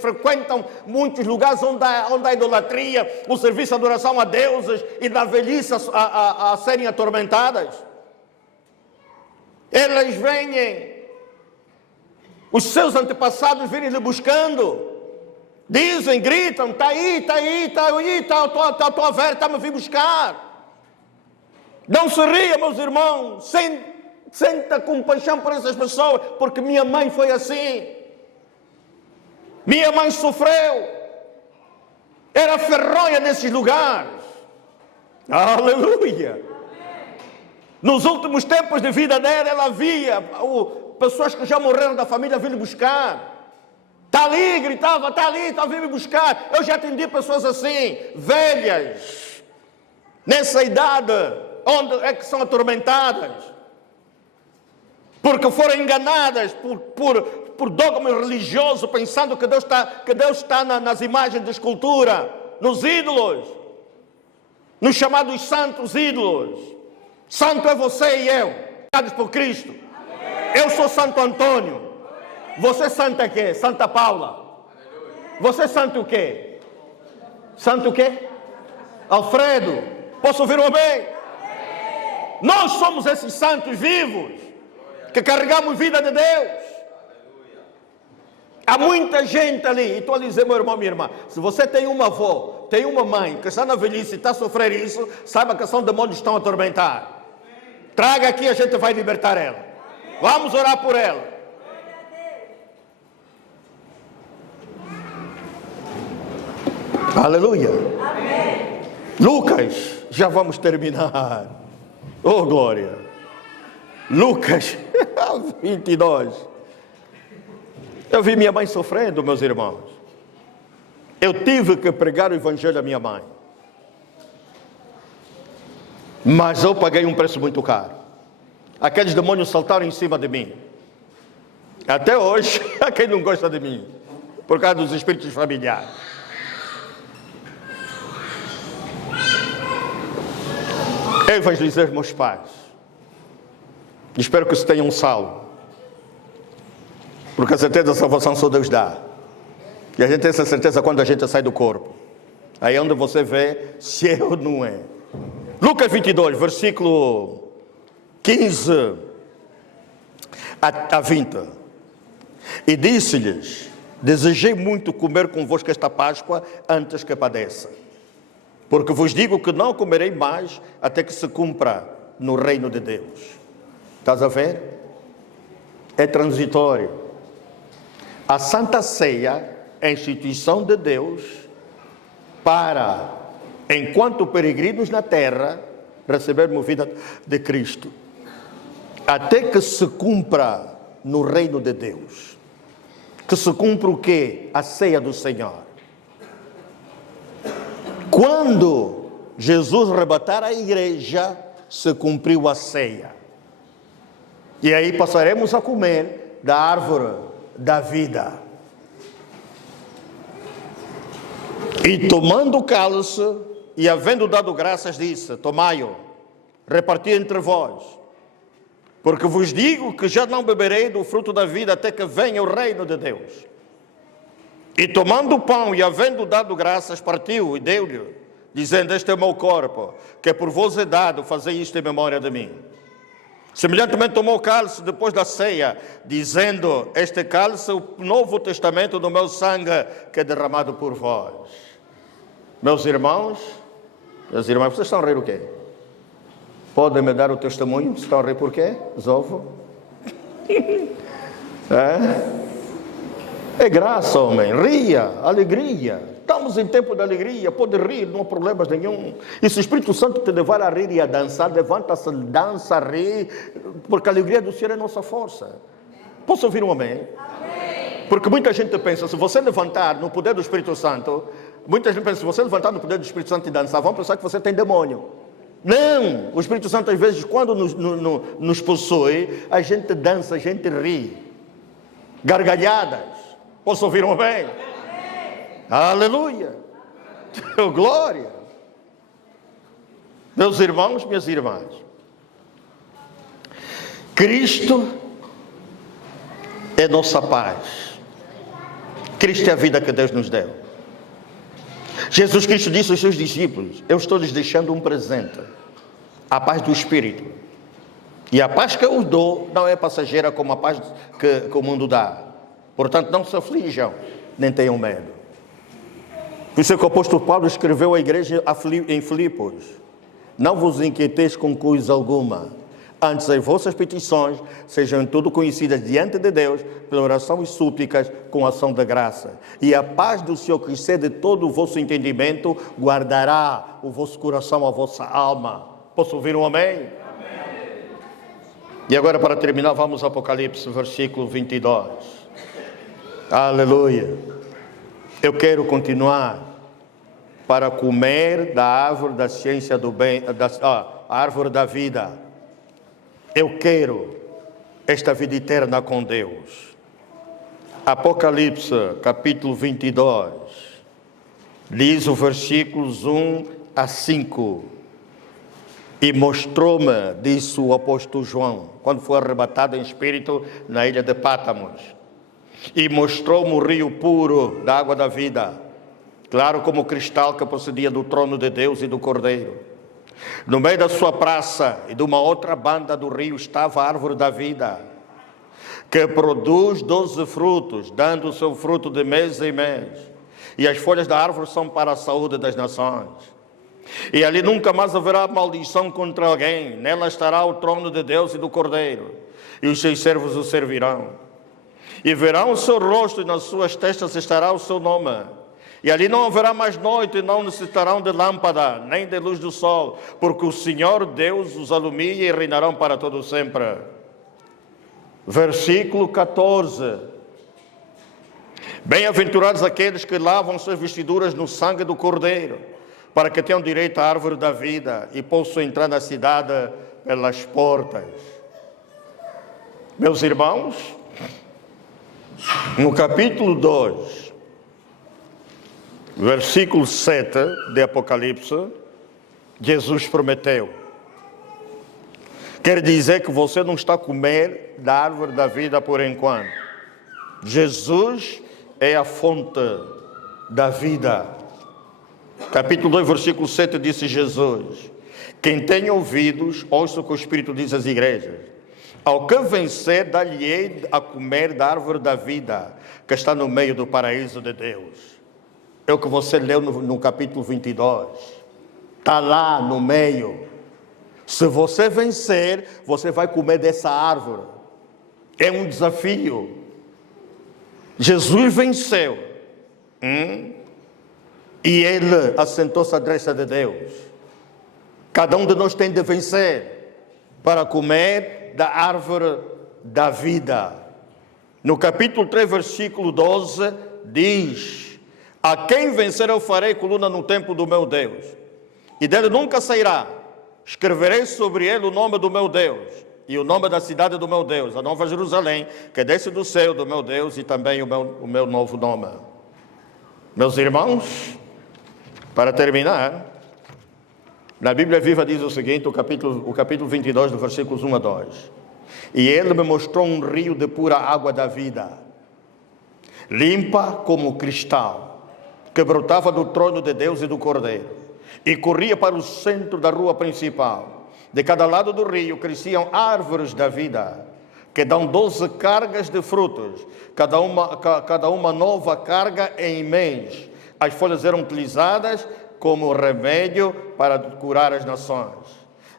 frequentam muitos lugares onde há idolatria, o serviço de adoração a deuses e na velhice a serem atormentadas. Elas vêm, os seus antepassados virem lhe buscando, dizem, gritam, está aí, a tua velha está-me a vir buscar. Não se ria, meus irmãos, senta compaixão por essas pessoas, porque minha mãe foi assim. Minha mãe sofreu. Era ferronha nesses lugares. Aleluia. Nos últimos tempos de vida dela, ela via pessoas que já morreram da família vir buscar. Está ali, gritava, está ali, está vindo me buscar. Eu já atendi pessoas assim, velhas, nessa idade, onde é que são atormentadas. Porque foram enganadas por dogma religioso, pensando que Deus está nas imagens de escultura, nos ídolos, nos chamados santos ídolos. Santo é você e eu, criados por Cristo. Eu sou Santo Antônio. Você santa o quê? Santa Paula. Você santo o quê? Santo o quê? Alfredo. Posso ouvir um amém? Nós somos esses santos vivos que carregamos vida de Deus. Há muita gente ali. E estou a dizer, meu irmão, minha irmã, se você tem uma avó, tem uma mãe que está na velhice e está a sofrer isso, saiba que são demônios que estão a atormentar. Traga aqui, a gente vai libertar ela. Vamos orar por ela. Aleluia. Amém. Lucas, já vamos terminar. Oh, glória. Lucas 22. Eu vi minha mãe sofrendo, meus irmãos. Eu tive que pregar o evangelho à minha mãe. Mas eu paguei um preço muito caro. Aqueles demônios saltaram em cima de mim. Até hoje, há quem não gosta de mim, por causa dos espíritos familiares. Eu evangelizei os meus pais. Espero que se tenham salvo. Porque a certeza da salvação só Deus dá. E a gente tem essa certeza quando a gente sai do corpo. Aí é onde você vê se é ou não é. Lucas 22, versículo 15 a 20. E disse-lhes: desejei muito comer convosco esta Páscoa antes que padeça. Porque vos digo que não comerei mais até que se cumpra no reino de Deus. Estás a ver? É transitório. A Santa Ceia é a instituição de Deus para, enquanto peregrinos na terra, recebermos vida de Cristo, até que se cumpra no reino de Deus. Que se cumpra o quê? A ceia do Senhor. Quando Jesus arrebatar a igreja, se cumpriu a ceia. E aí passaremos a comer da árvore da vida. E tomando o cálice, e havendo dado graças, disse: tomai-o, reparti entre vós, porque vos digo que já não beberei do fruto da vida até que venha o reino de Deus. E tomando o pão, e havendo dado graças, partiu e deu-lhe, dizendo: este é o meu corpo, que por vos é dado, fazei isto em memória de mim. Semelhantemente tomou o cálice depois da ceia, dizendo: este cálice é o novo testamento do meu sangue, que é derramado por vós. Meus irmãos, vocês estão a rir o quê? Podem me dar o testemunho? Estão a rir por quê? Zovo? É graça, homem. Ria, alegria. Estamos em tempo de alegria. Pode rir, não há problemas nenhum. E se o Espírito Santo te levar a rir e a dançar, levanta-se, dança, ri, porque a alegria do Senhor é nossa força. Posso ouvir um amém? Amém. Porque muita gente pensa, se você levantar no poder do Espírito Santo, muita gente pensa, se você levantar no poder do Espírito Santo e dançar, vão pensar que você tem demônio. Não! O Espírito Santo, às vezes, quando nos possui, a gente dança, a gente ri. Gargalhadas. Posso ouvir um amém? Amém. Aleluia! Glória! Meus irmãos, minhas irmãs, Cristo é nossa paz. Cristo é a vida que Deus nos deu. Jesus Cristo disse aos seus discípulos: eu estou lhes deixando um presente, a paz do Espírito. E a paz que eu dou não é passageira como a paz que o mundo dá. Portanto, não se aflijam, nem tenham medo. Por isso é que o apóstolo Paulo escreveu à igreja em Filipos: não vos inquieteis com coisa alguma, antes as vossas petições sejam tudo conhecidas diante de Deus, pela oração e súplicas, com ação de graça. E a paz do Senhor, que excede todo o vosso entendimento, guardará o vosso coração, a vossa alma. Posso ouvir um amém? Amém. E agora, para terminar, vamos ao Apocalipse, versículo 22. Aleluia. Eu quero continuar para comer da árvore da ciência do bem, árvore da vida. Eu quero esta vida eterna com Deus. Apocalipse, capítulo 22, diz o versículos 1 a 5. E mostrou-me, disse o apóstolo João, quando foi arrebatado em espírito na ilha de Pátamos. E mostrou-me o rio puro da água da vida, claro como cristal, que procedia do trono de Deus e do Cordeiro. No meio da sua praça e de uma outra banda do rio estava a árvore da vida, que produz 12 frutos, dando o seu fruto de mês em mês. E as folhas da árvore são para a saúde das nações. E ali nunca mais haverá maldição contra alguém. Nela estará o trono de Deus e do Cordeiro, e os seus servos o servirão. E verão o seu rosto, e nas suas testas estará o seu nome. E ali não haverá mais noite, e não necessitarão de lâmpada, nem de luz do sol, porque o Senhor Deus os alumia e reinarão para todo sempre. Versículo 14. Bem-aventurados aqueles que lavam suas vestiduras no sangue do Cordeiro, para que tenham direito à árvore da vida e possam entrar na cidade pelas portas. Meus irmãos, no capítulo 2, versículo 7 de Apocalipse, Jesus prometeu. Quer dizer que você não está a comer da árvore da vida por enquanto. Jesus é a fonte da vida. Capítulo 2, versículo 7, disse Jesus: quem tem ouvidos, ouça o que o Espírito diz às igrejas. Ao que vencer, dá-lhe-ei a comer da árvore da vida, que está no meio do paraíso de Deus. É o que você leu no capítulo 22. Está lá no meio. Se você vencer, você vai comer dessa árvore. É um desafio. Jesus venceu. e ele assentou-se à direita de Deus. Cada um de nós tem de vencer para comer da árvore da vida. No capítulo 3, versículo 12, diz: a quem vencer eu farei coluna no templo do meu Deus, e dele nunca sairá. Escreverei sobre ele o nome do meu Deus e o nome da cidade do meu Deus, a Nova Jerusalém, que desce do céu do meu Deus, e também o meu novo nome. Meus irmãos, para terminar, na Bíblia Viva diz o seguinte, o capítulo 22, do versículos 1 a 2. E ele me mostrou um rio de pura água da vida, limpa como cristal, que brotava do trono de Deus e do Cordeiro, e corria para o centro da rua principal. De cada lado do rio cresciam árvores da vida, que dão 12 cargas de frutos, cada uma nova carga em mês. As folhas eram utilizadas como remédio para curar as nações.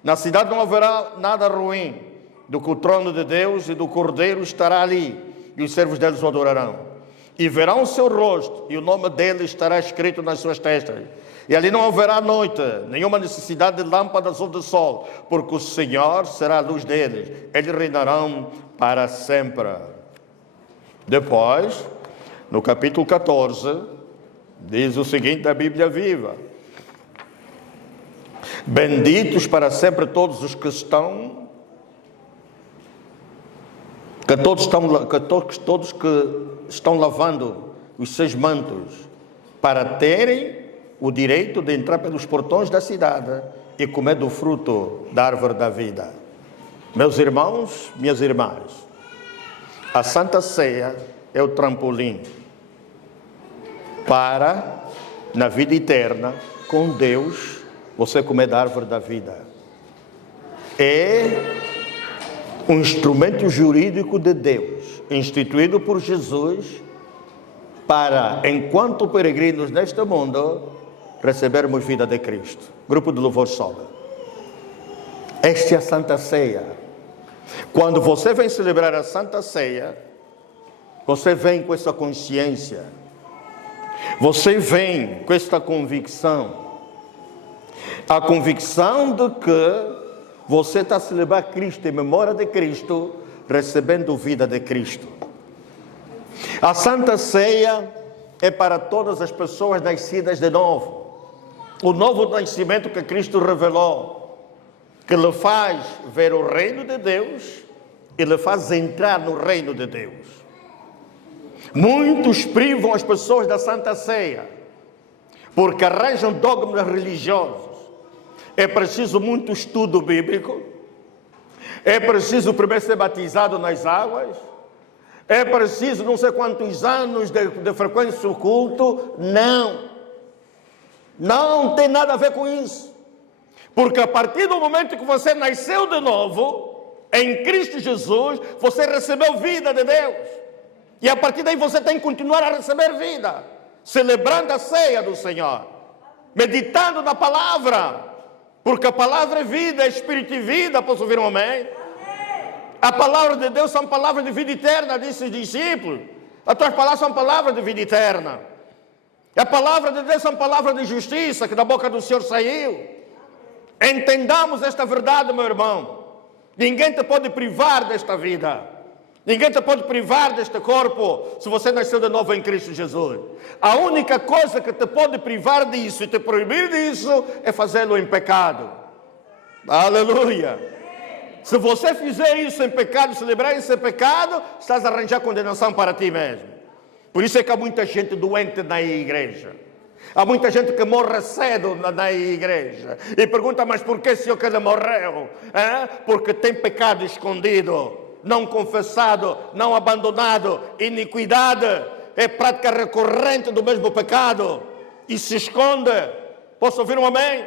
Na cidade não haverá nada ruim, do que o trono de Deus e do Cordeiro estará ali, e os servos deles o adorarão. E verão o seu rosto, e o nome dele estará escrito nas suas testas. E ali não haverá noite, nenhuma necessidade de lâmpadas ou de sol, porque o Senhor será a luz deles. Eles reinarão para sempre. Depois, no capítulo 14, diz o seguinte da Bíblia Viva: benditos para sempre todos os que estão lavando os seus mantos, para terem o direito de entrar pelos portões da cidade e comer do fruto da árvore da vida. Meus irmãos, minhas irmãs, a Santa Ceia é o trampolim para, na vida eterna, com Deus, você comer da árvore da vida. É um instrumento jurídico de Deus, instituído por Jesus, para, enquanto peregrinos neste mundo, recebermos vida de Cristo. Grupo de louvor sobe. Esta é a Santa Ceia. Quando você vem celebrar a Santa Ceia, você vem com essa consciência, você vem com esta convicção, a convicção de que você está a celebrar Cristo em memória de Cristo, recebendo vida de Cristo. A Santa Ceia é para todas as pessoas nascidas de novo. O novo nascimento que Cristo revelou, que lhe faz ver o reino de Deus e lhe faz entrar no reino de Deus. Muitos privam as pessoas da Santa Ceia, porque arranjam dogmas religiosos. É preciso muito estudo bíblico, é preciso primeiro ser batizado nas águas, é preciso não sei quantos anos de frequência ao culto. Não tem nada a ver com isso. Porque a partir do momento que você nasceu de novo, em Cristo Jesus, você recebeu vida de Deus. E a partir daí você tem que continuar a receber vida, celebrando a ceia do Senhor, meditando na palavra, porque a palavra é vida, é espírito e vida. Posso ouvir um amém? A palavra de Deus são palavras de vida eterna, disse os discípulos. As tuas palavras são palavras de vida eterna. E a palavra de Deus são palavras de justiça, que da boca do Senhor saiu. Entendamos esta verdade, meu irmão. Ninguém te pode privar desta vida. Ninguém te pode privar deste corpo, se você nasceu de novo em Cristo Jesus. A única coisa que te pode privar disso e te proibir disso é fazê-lo em pecado. Aleluia! Se você fizer isso em pecado, celebrar isso em pecado, estás a arranjar condenação para ti mesmo. Por isso é que há muita gente doente na igreja. Há muita gente que morre cedo na igreja. E pergunta, mas por que Senhor que ele morreu? Porque tem pecado escondido, não confessado, não abandonado. Iniquidade é prática recorrente do mesmo pecado e se esconde. Posso ouvir um amém?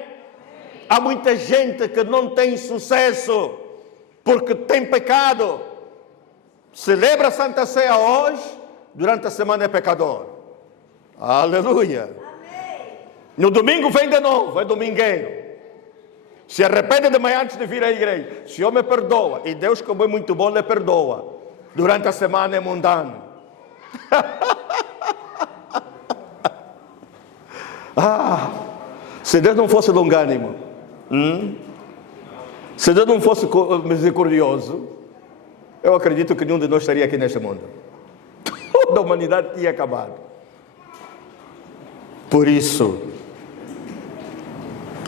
Há muita gente que não tem sucesso porque tem pecado. Celebra a Santa Ceia hoje, durante a semana é pecador. Aleluia. Amém. No domingo vem de novo, é domingueiro. Se arrepende de manhã antes de vir à igreja. Senhor me perdoa. E Deus, como é muito bom, lhe perdoa. Durante a semana é mundano. Se Deus não fosse longânimo, se Deus não fosse misericordioso, eu acredito que nenhum de nós estaria aqui neste mundo. Toda a humanidade tinha acabado. Por isso,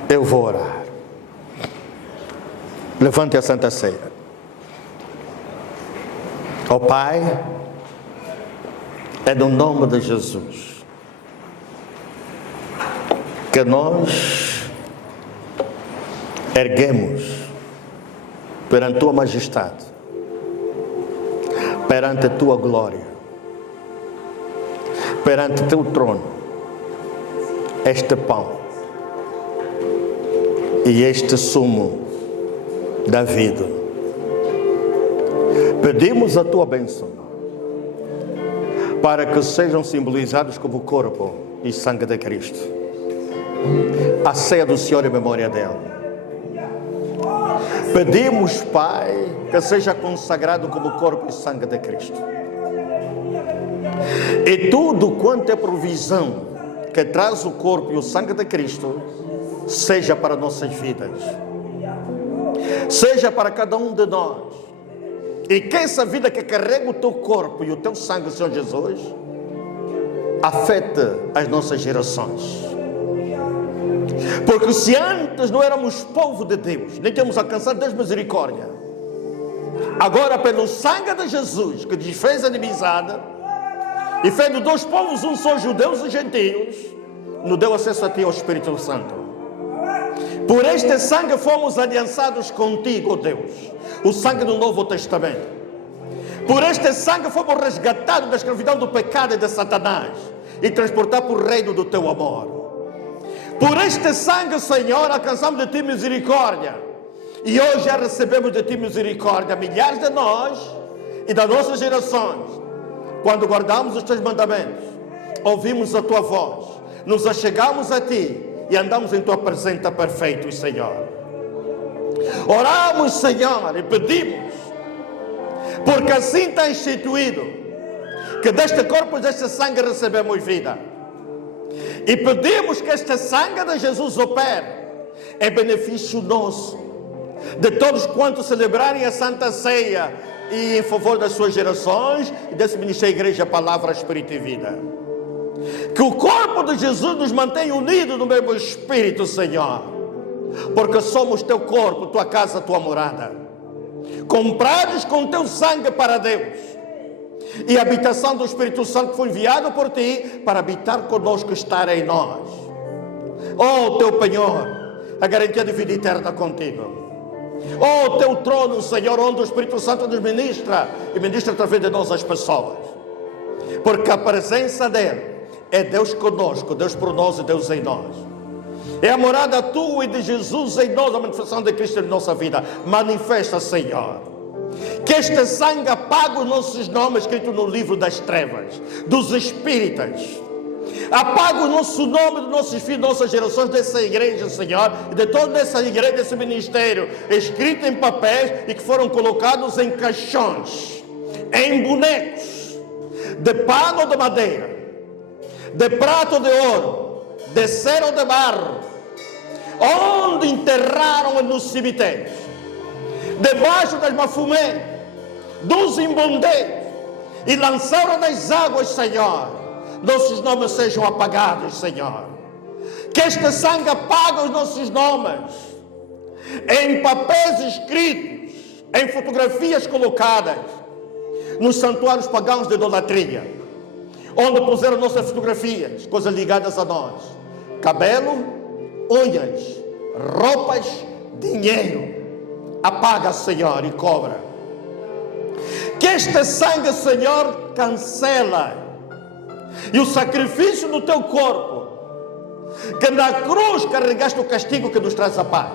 eu vou orar. Levante a Santa Ceia. Ó Pai, é no nome de Jesus que nós erguemos perante Tua Majestade, perante a Tua glória, perante Teu trono, este pão e este sumo da vida. Pedimos a Tua bênção para que sejam simbolizados como corpo e sangue de Cristo. A ceia do Senhor em memória dele. Pedimos, Pai, que seja consagrado como corpo e sangue de Cristo. E tudo quanto é provisão que traz o corpo e o sangue de Cristo, seja para nossas vidas, seja para cada um de nós, e que essa vida que carrega o Teu corpo e o Teu sangue, Senhor Jesus, afete as nossas gerações. Porque se antes não éramos povo de Deus, nem temos alcançado Deus misericórdia, agora pelo sangue de Jesus, que desfez a inimizade e fez de dois povos um só, judeus e gentios, nos deu acesso a Ti, ao Espírito Santo. Por este sangue fomos aliançados contigo, ó Deus, o sangue do Novo Testamento. Por este sangue fomos resgatados da escravidão do pecado e de Satanás e transportados para o reino do Teu amor. Por este sangue, Senhor, alcançamos de Ti misericórdia. E hoje já recebemos de Ti misericórdia, milhares de nós e das nossas gerações. Quando guardamos os Teus mandamentos, ouvimos a Tua voz, nos achegamos a Ti e andamos em Tua presença perfeita, Senhor. Oramos, Senhor, e pedimos, porque assim está instituído, que deste corpo e deste sangue recebemos vida. E pedimos que este sangue de Jesus opere em benefício nosso, de todos quantos celebrarem a Santa Ceia e em favor das suas gerações e desse ministério Igreja, Palavra, Espírito e Vida. Que o corpo de Jesus nos mantenha unidos no mesmo Espírito, Senhor, porque somos Teu corpo, Tua casa, Tua morada, comprados com Teu sangue para Deus. E a habitação do Espírito Santo foi enviado por Ti para habitar conosco, estar em nós. Oh, Teu penhor, a garantia de vida eterna contigo. Oh, Teu trono, Senhor, onde o Espírito Santo nos ministra e ministra através de nós as pessoas. Porque a presença dEle é Deus conosco, Deus por nós e Deus em nós. É a morada Tua e de Jesus em nós, a manifestação de Cristo em nossa vida. Manifesta, Senhor. Que este sangue apague os nossos nomes escritos no livro das trevas, dos espíritas. Apague o nosso nome, dos nossos filhos, nossas gerações, dessa igreja, Senhor, e de toda essa igreja, desse ministério, escrito em papéis e que foram colocados em caixões, em bonecos, de pano ou de madeira, de prata ou de ouro, de cera ou de barro, onde enterraram nos cemitérios, debaixo das mafumés, dos imbondeiros, e lançaram nas águas, Senhor. Nossos nomes sejam apagados, Senhor. Que este sangue apague os nossos nomes em papéis escritos, em fotografias colocadas nos santuários pagãos de idolatria, onde puseram nossas fotografias, coisas ligadas a nós: cabelo, unhas, roupas, dinheiro. Apaga, Senhor, e cobra. Que este sangue, Senhor, cancela. E o sacrifício do Teu corpo, que na cruz carregaste o castigo que nos traz a paz,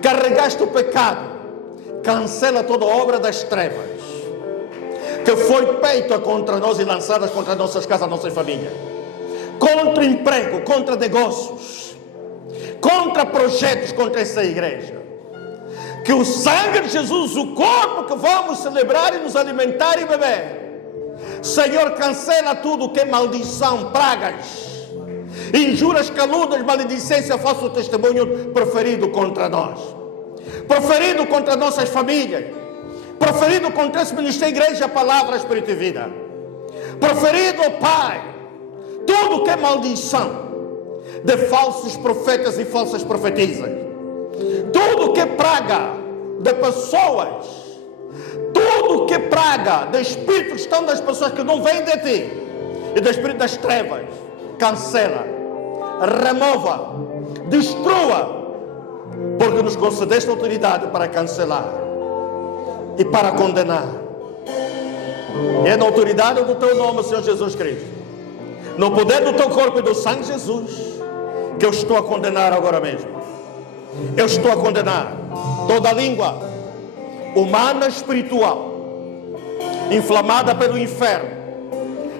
carregaste o pecado, cancela toda a obra das trevas que foi feita contra nós e lançadas contra nossas casas, nossas famílias, contra emprego, contra negócios, contra projetos, contra essa igreja. Que o sangue de Jesus, o corpo que vamos celebrar e nos alimentar e beber, Senhor, cancela tudo que é maldição, pragas, Injuras, calúnias, maledicência, falso testemunho proferido contra nós, proferido contra nossas famílias, proferido contra esse ministério, igreja, palavra, espírito e vida, proferido, ó Pai, tudo que é maldição de falsos profetas e falsas profetisas, tudo que é praga de pessoas, tudo que é praga de espíritos que estão das pessoas que não vêm de ti e do espírito das trevas, cancela, remova, destrua, porque nos concedeste autoridade para cancelar e para condenar. E é na autoridade do teu nome, Senhor Jesus Cristo, no poder do teu corpo e do sangue de Jesus, que eu estou a condenar agora mesmo. Eu estou a condenar toda a língua humana, espiritual, inflamada pelo inferno,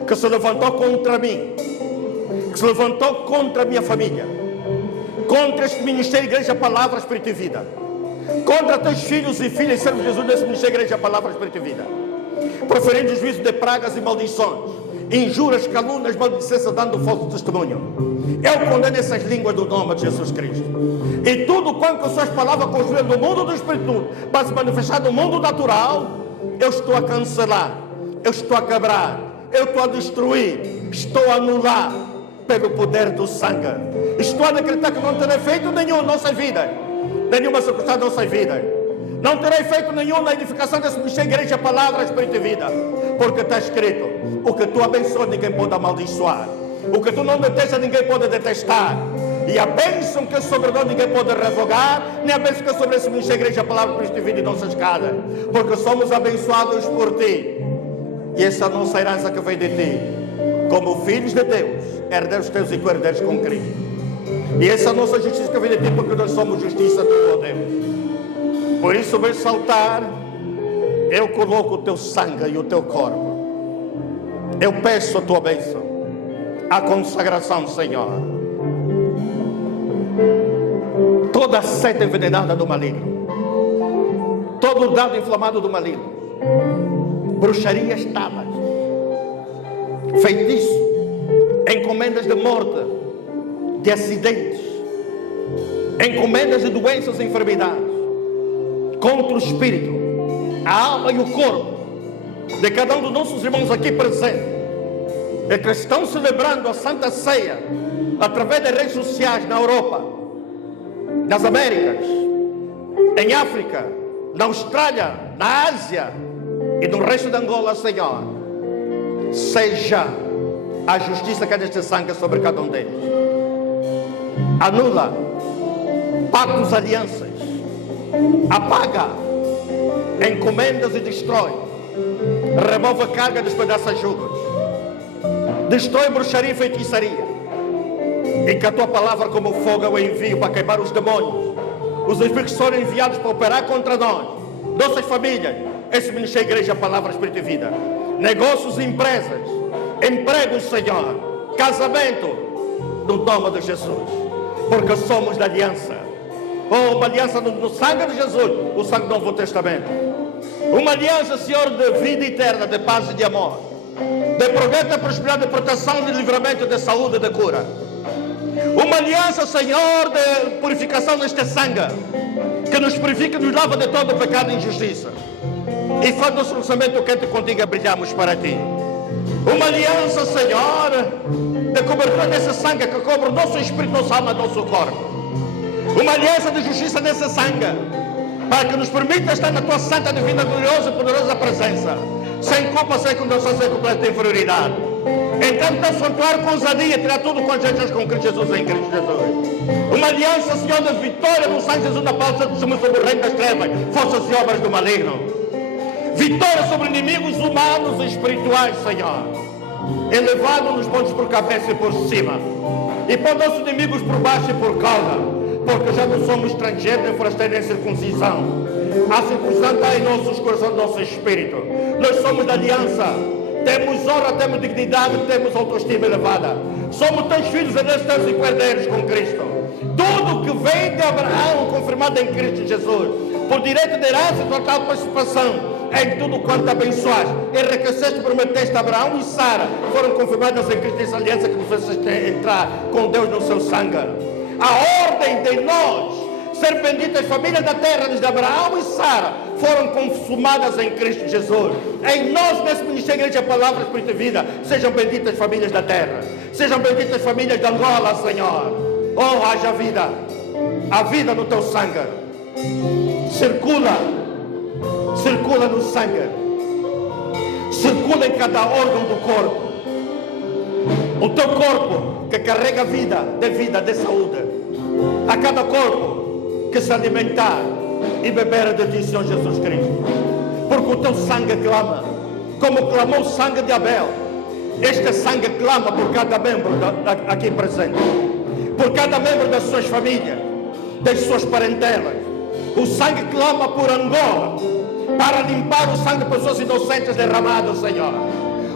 que se levantou contra mim, que se levantou contra a minha família, contra este ministério, igreja, palavra, espírito e vida, contra teus filhos e filhas, servos de Jesus nesse ministério, igreja, palavra, espírito e vida, proferindo juízo de pragas e maldições, injuras, calúnias, maledicência, dando falso testemunho. Eu condeno essas línguas do nome de Jesus Cristo. E tudo quanto as suas palavras construíram no mundo do Espírito para se manifestar no mundo natural, eu estou a cancelar, eu estou a quebrar, eu estou a destruir, estou a anular pelo poder do sangue. Estou a decretar que não terei feito nenhum na nossa vida, nenhuma circunstância da nossa vida. Não terei feito nenhum na edificação desse ministério, igreja, palavra, espírito e vida. Porque está escrito, o que tu abençoa ninguém pode amaldiçoar, o que tu não detesta ninguém pode detestar, e a bênção que é sobre nós ninguém pode revogar, nem a bênção que é sobre esse ministério, igreja, palavra, espírito e vida, e nossas casas, porque somos abençoados por ti, e essa é a nossa herança que vem de ti, como filhos de Deus, herdeiros teus e co-herdeiros com Cristo. E essa é a nossa justiça que vem de ti, porque nós somos justiça tua, Deus. Por isso, vem saltar, eu coloco o teu sangue e o teu corpo. Eu peço a tua bênção, a consagração, Senhor. Toda seta envenenada do maligno, todo dado inflamado do maligno, bruxarias, tamas, feitiço, encomendas de morte, de acidentes, encomendas de doenças e enfermidades, contra o espírito, a alma e o corpo de cada um dos nossos irmãos aqui presentes, e que estão celebrando a Santa Ceia através das redes sociais na Europa, nas Américas, em África, na Austrália, na Ásia e no resto de Angola, Senhor. Seja a justiça que é deste sangue sobre cada um deles. Anula pactos, alianças, apaga encomendas e destrói, remove a carga, despedaça jugas, destrói bruxaria e feitiçaria, e que a tua palavra como fogo eu envio para queimar os demônios, os espíritos que foram enviados para operar contra nós, nossas famílias, esse ministério, igreja, palavra, espírito e vida, negócios e empresas, empregos, Senhor, casamento, no nome de Jesus, porque somos da aliança. Oh, uma aliança no sangue de Jesus, o sangue do Novo Testamento. Uma aliança, Senhor, de vida eterna, de paz e de amor, de progresso, de prosperidade, de proteção, de livramento, de saúde e de cura. Uma aliança, Senhor, de purificação deste sangue, que nos purifica e nos lava de todo pecado e injustiça. E faz nosso lançamento quente contigo, brilhamos para ti. Uma aliança, Senhor, de cobertura desse sangue que cobre o nosso espírito, nossa alma e nosso corpo. Uma aliança de justiça nesse sangue, para que nos permita estar na tua santa, divina, gloriosa e poderosa presença, sem culpa, sem condenação, sem completa inferioridade. Então, teu santuário com ousadia, tirar tudo com Jesus, com Cristo Jesus, em Cristo Jesus. Uma aliança, Senhor, de vitória no sangue de Jesus, na palavra de Jesus, sobre o reino das trevas, forças e obras do maligno. Vitória sobre inimigos humanos e espirituais, Senhor. Elevado-nos pontos por cabeça e por cima, e por nossos inimigos por baixo e por cauda, porque já não somos estrangeiros nem forasteiros nem circuncisão. A circuncisão está em nossos corações, nosso espírito. Nós somos da aliança, temos honra, temos dignidade, temos autoestima elevada. Somos teus filhos, herdeiros teus e herdeiros com Cristo. Tudo que vem de Abraão, confirmado em Cristo Jesus, por direito de herança e total participação em tudo quanto abençoaste. Enriqueceste, prometeste a Abraão e Sara. Foram confirmadas em Cristo essa aliança que nos fez entrar com Deus no seu sangue. A ordem de nós ser benditas famílias da terra, desde Abraão e Sara, foram consumadas em Cristo Jesus. Em nós, nesse ministério, Igreja Palavra, Espírito e Vida, sejam benditas famílias da terra, sejam benditas famílias de Angola, Senhor. Oh, haja vida, a vida no teu sangue, circula no sangue, circula em cada órgão do corpo. O teu corpo que carrega vida, de saúde, a cada corpo que se alimentar e beber de ti, Senhor Jesus Cristo, porque o teu sangue clama, como clamou o sangue de Abel. Este sangue clama por cada membro aqui presente, por cada membro das suas famílias, das suas parentelas. O sangue clama por Angola, para limpar o sangue de pessoas inocentes derramado, Senhor.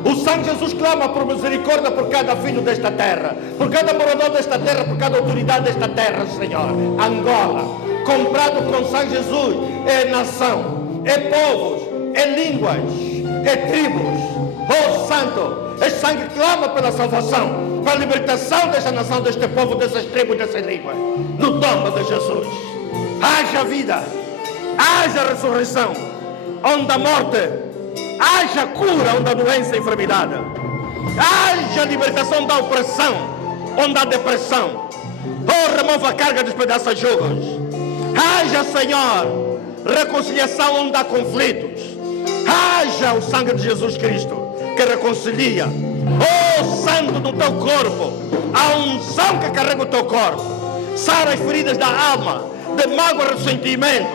O sangue de Jesus clama por misericórdia por cada filho desta terra, por cada morador desta terra, por cada autoridade desta terra, Senhor. Angola, comprado com sangue de Jesus, é nação, é povos, é línguas, é tribos. Oh Santo, este sangue clama pela salvação, pela libertação desta nação, deste povo, dessas tribos, dessas línguas. No nome de Jesus, haja vida, haja ressurreição, onde a morte, haja cura onde há doença e enfermidade, haja libertação da opressão onde há depressão. Oh, remova a carga, despedaça jugos. Haja, Senhor, reconciliação onde há conflitos. Haja o sangue de Jesus Cristo que reconcilia. Oh, sangue do teu corpo, a unção que carrega o teu corpo, sara as feridas da alma, de mágoa e ressentimento.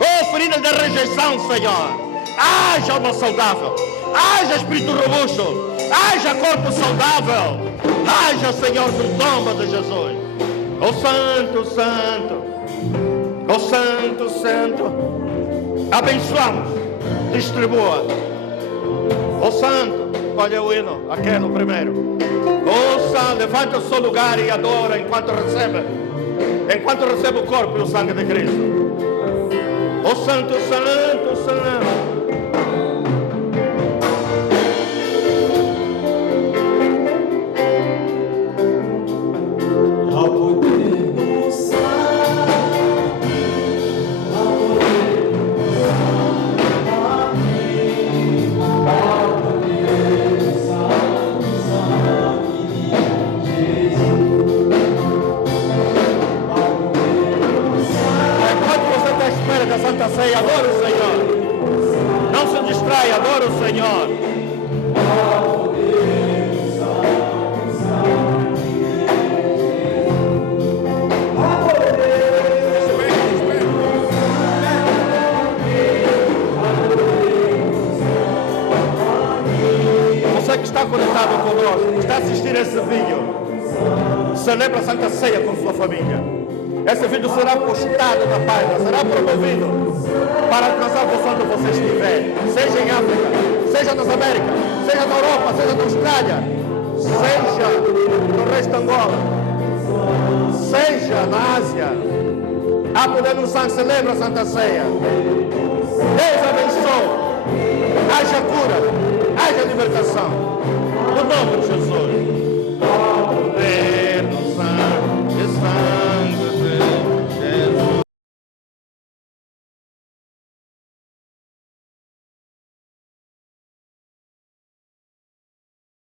Oh, feridas de rejeição, Senhor. Haja alma saudável, haja espírito robusto, haja corpo saudável, haja, Senhor, no nome de Jesus. Oh Santo, Santo, oh Santo, Santo, abençoamos, distribua. Oh Santo, olha o hino, aquele primeiro. Oh Santo, levanta o seu lugar e adora enquanto recebe o corpo e o sangue de Cristo. Oh Santo, Santo, Santo. Santa Ceia, adora o Senhor. Não se distraia, adora o Senhor. Você que está conectado conosco, está assistindo esse vídeo, celebra a Santa Ceia com sua família. Esse vídeo será postado na página, será promovido para alcançar você onde você estiver, seja em África, seja nas Américas, seja na Europa, seja na Austrália, seja no resto de Angola, seja na Ásia. Há poder no sangue, celebra a Santa Ceia. Deus abençoe, haja cura, haja libertação, no nome de Jesus.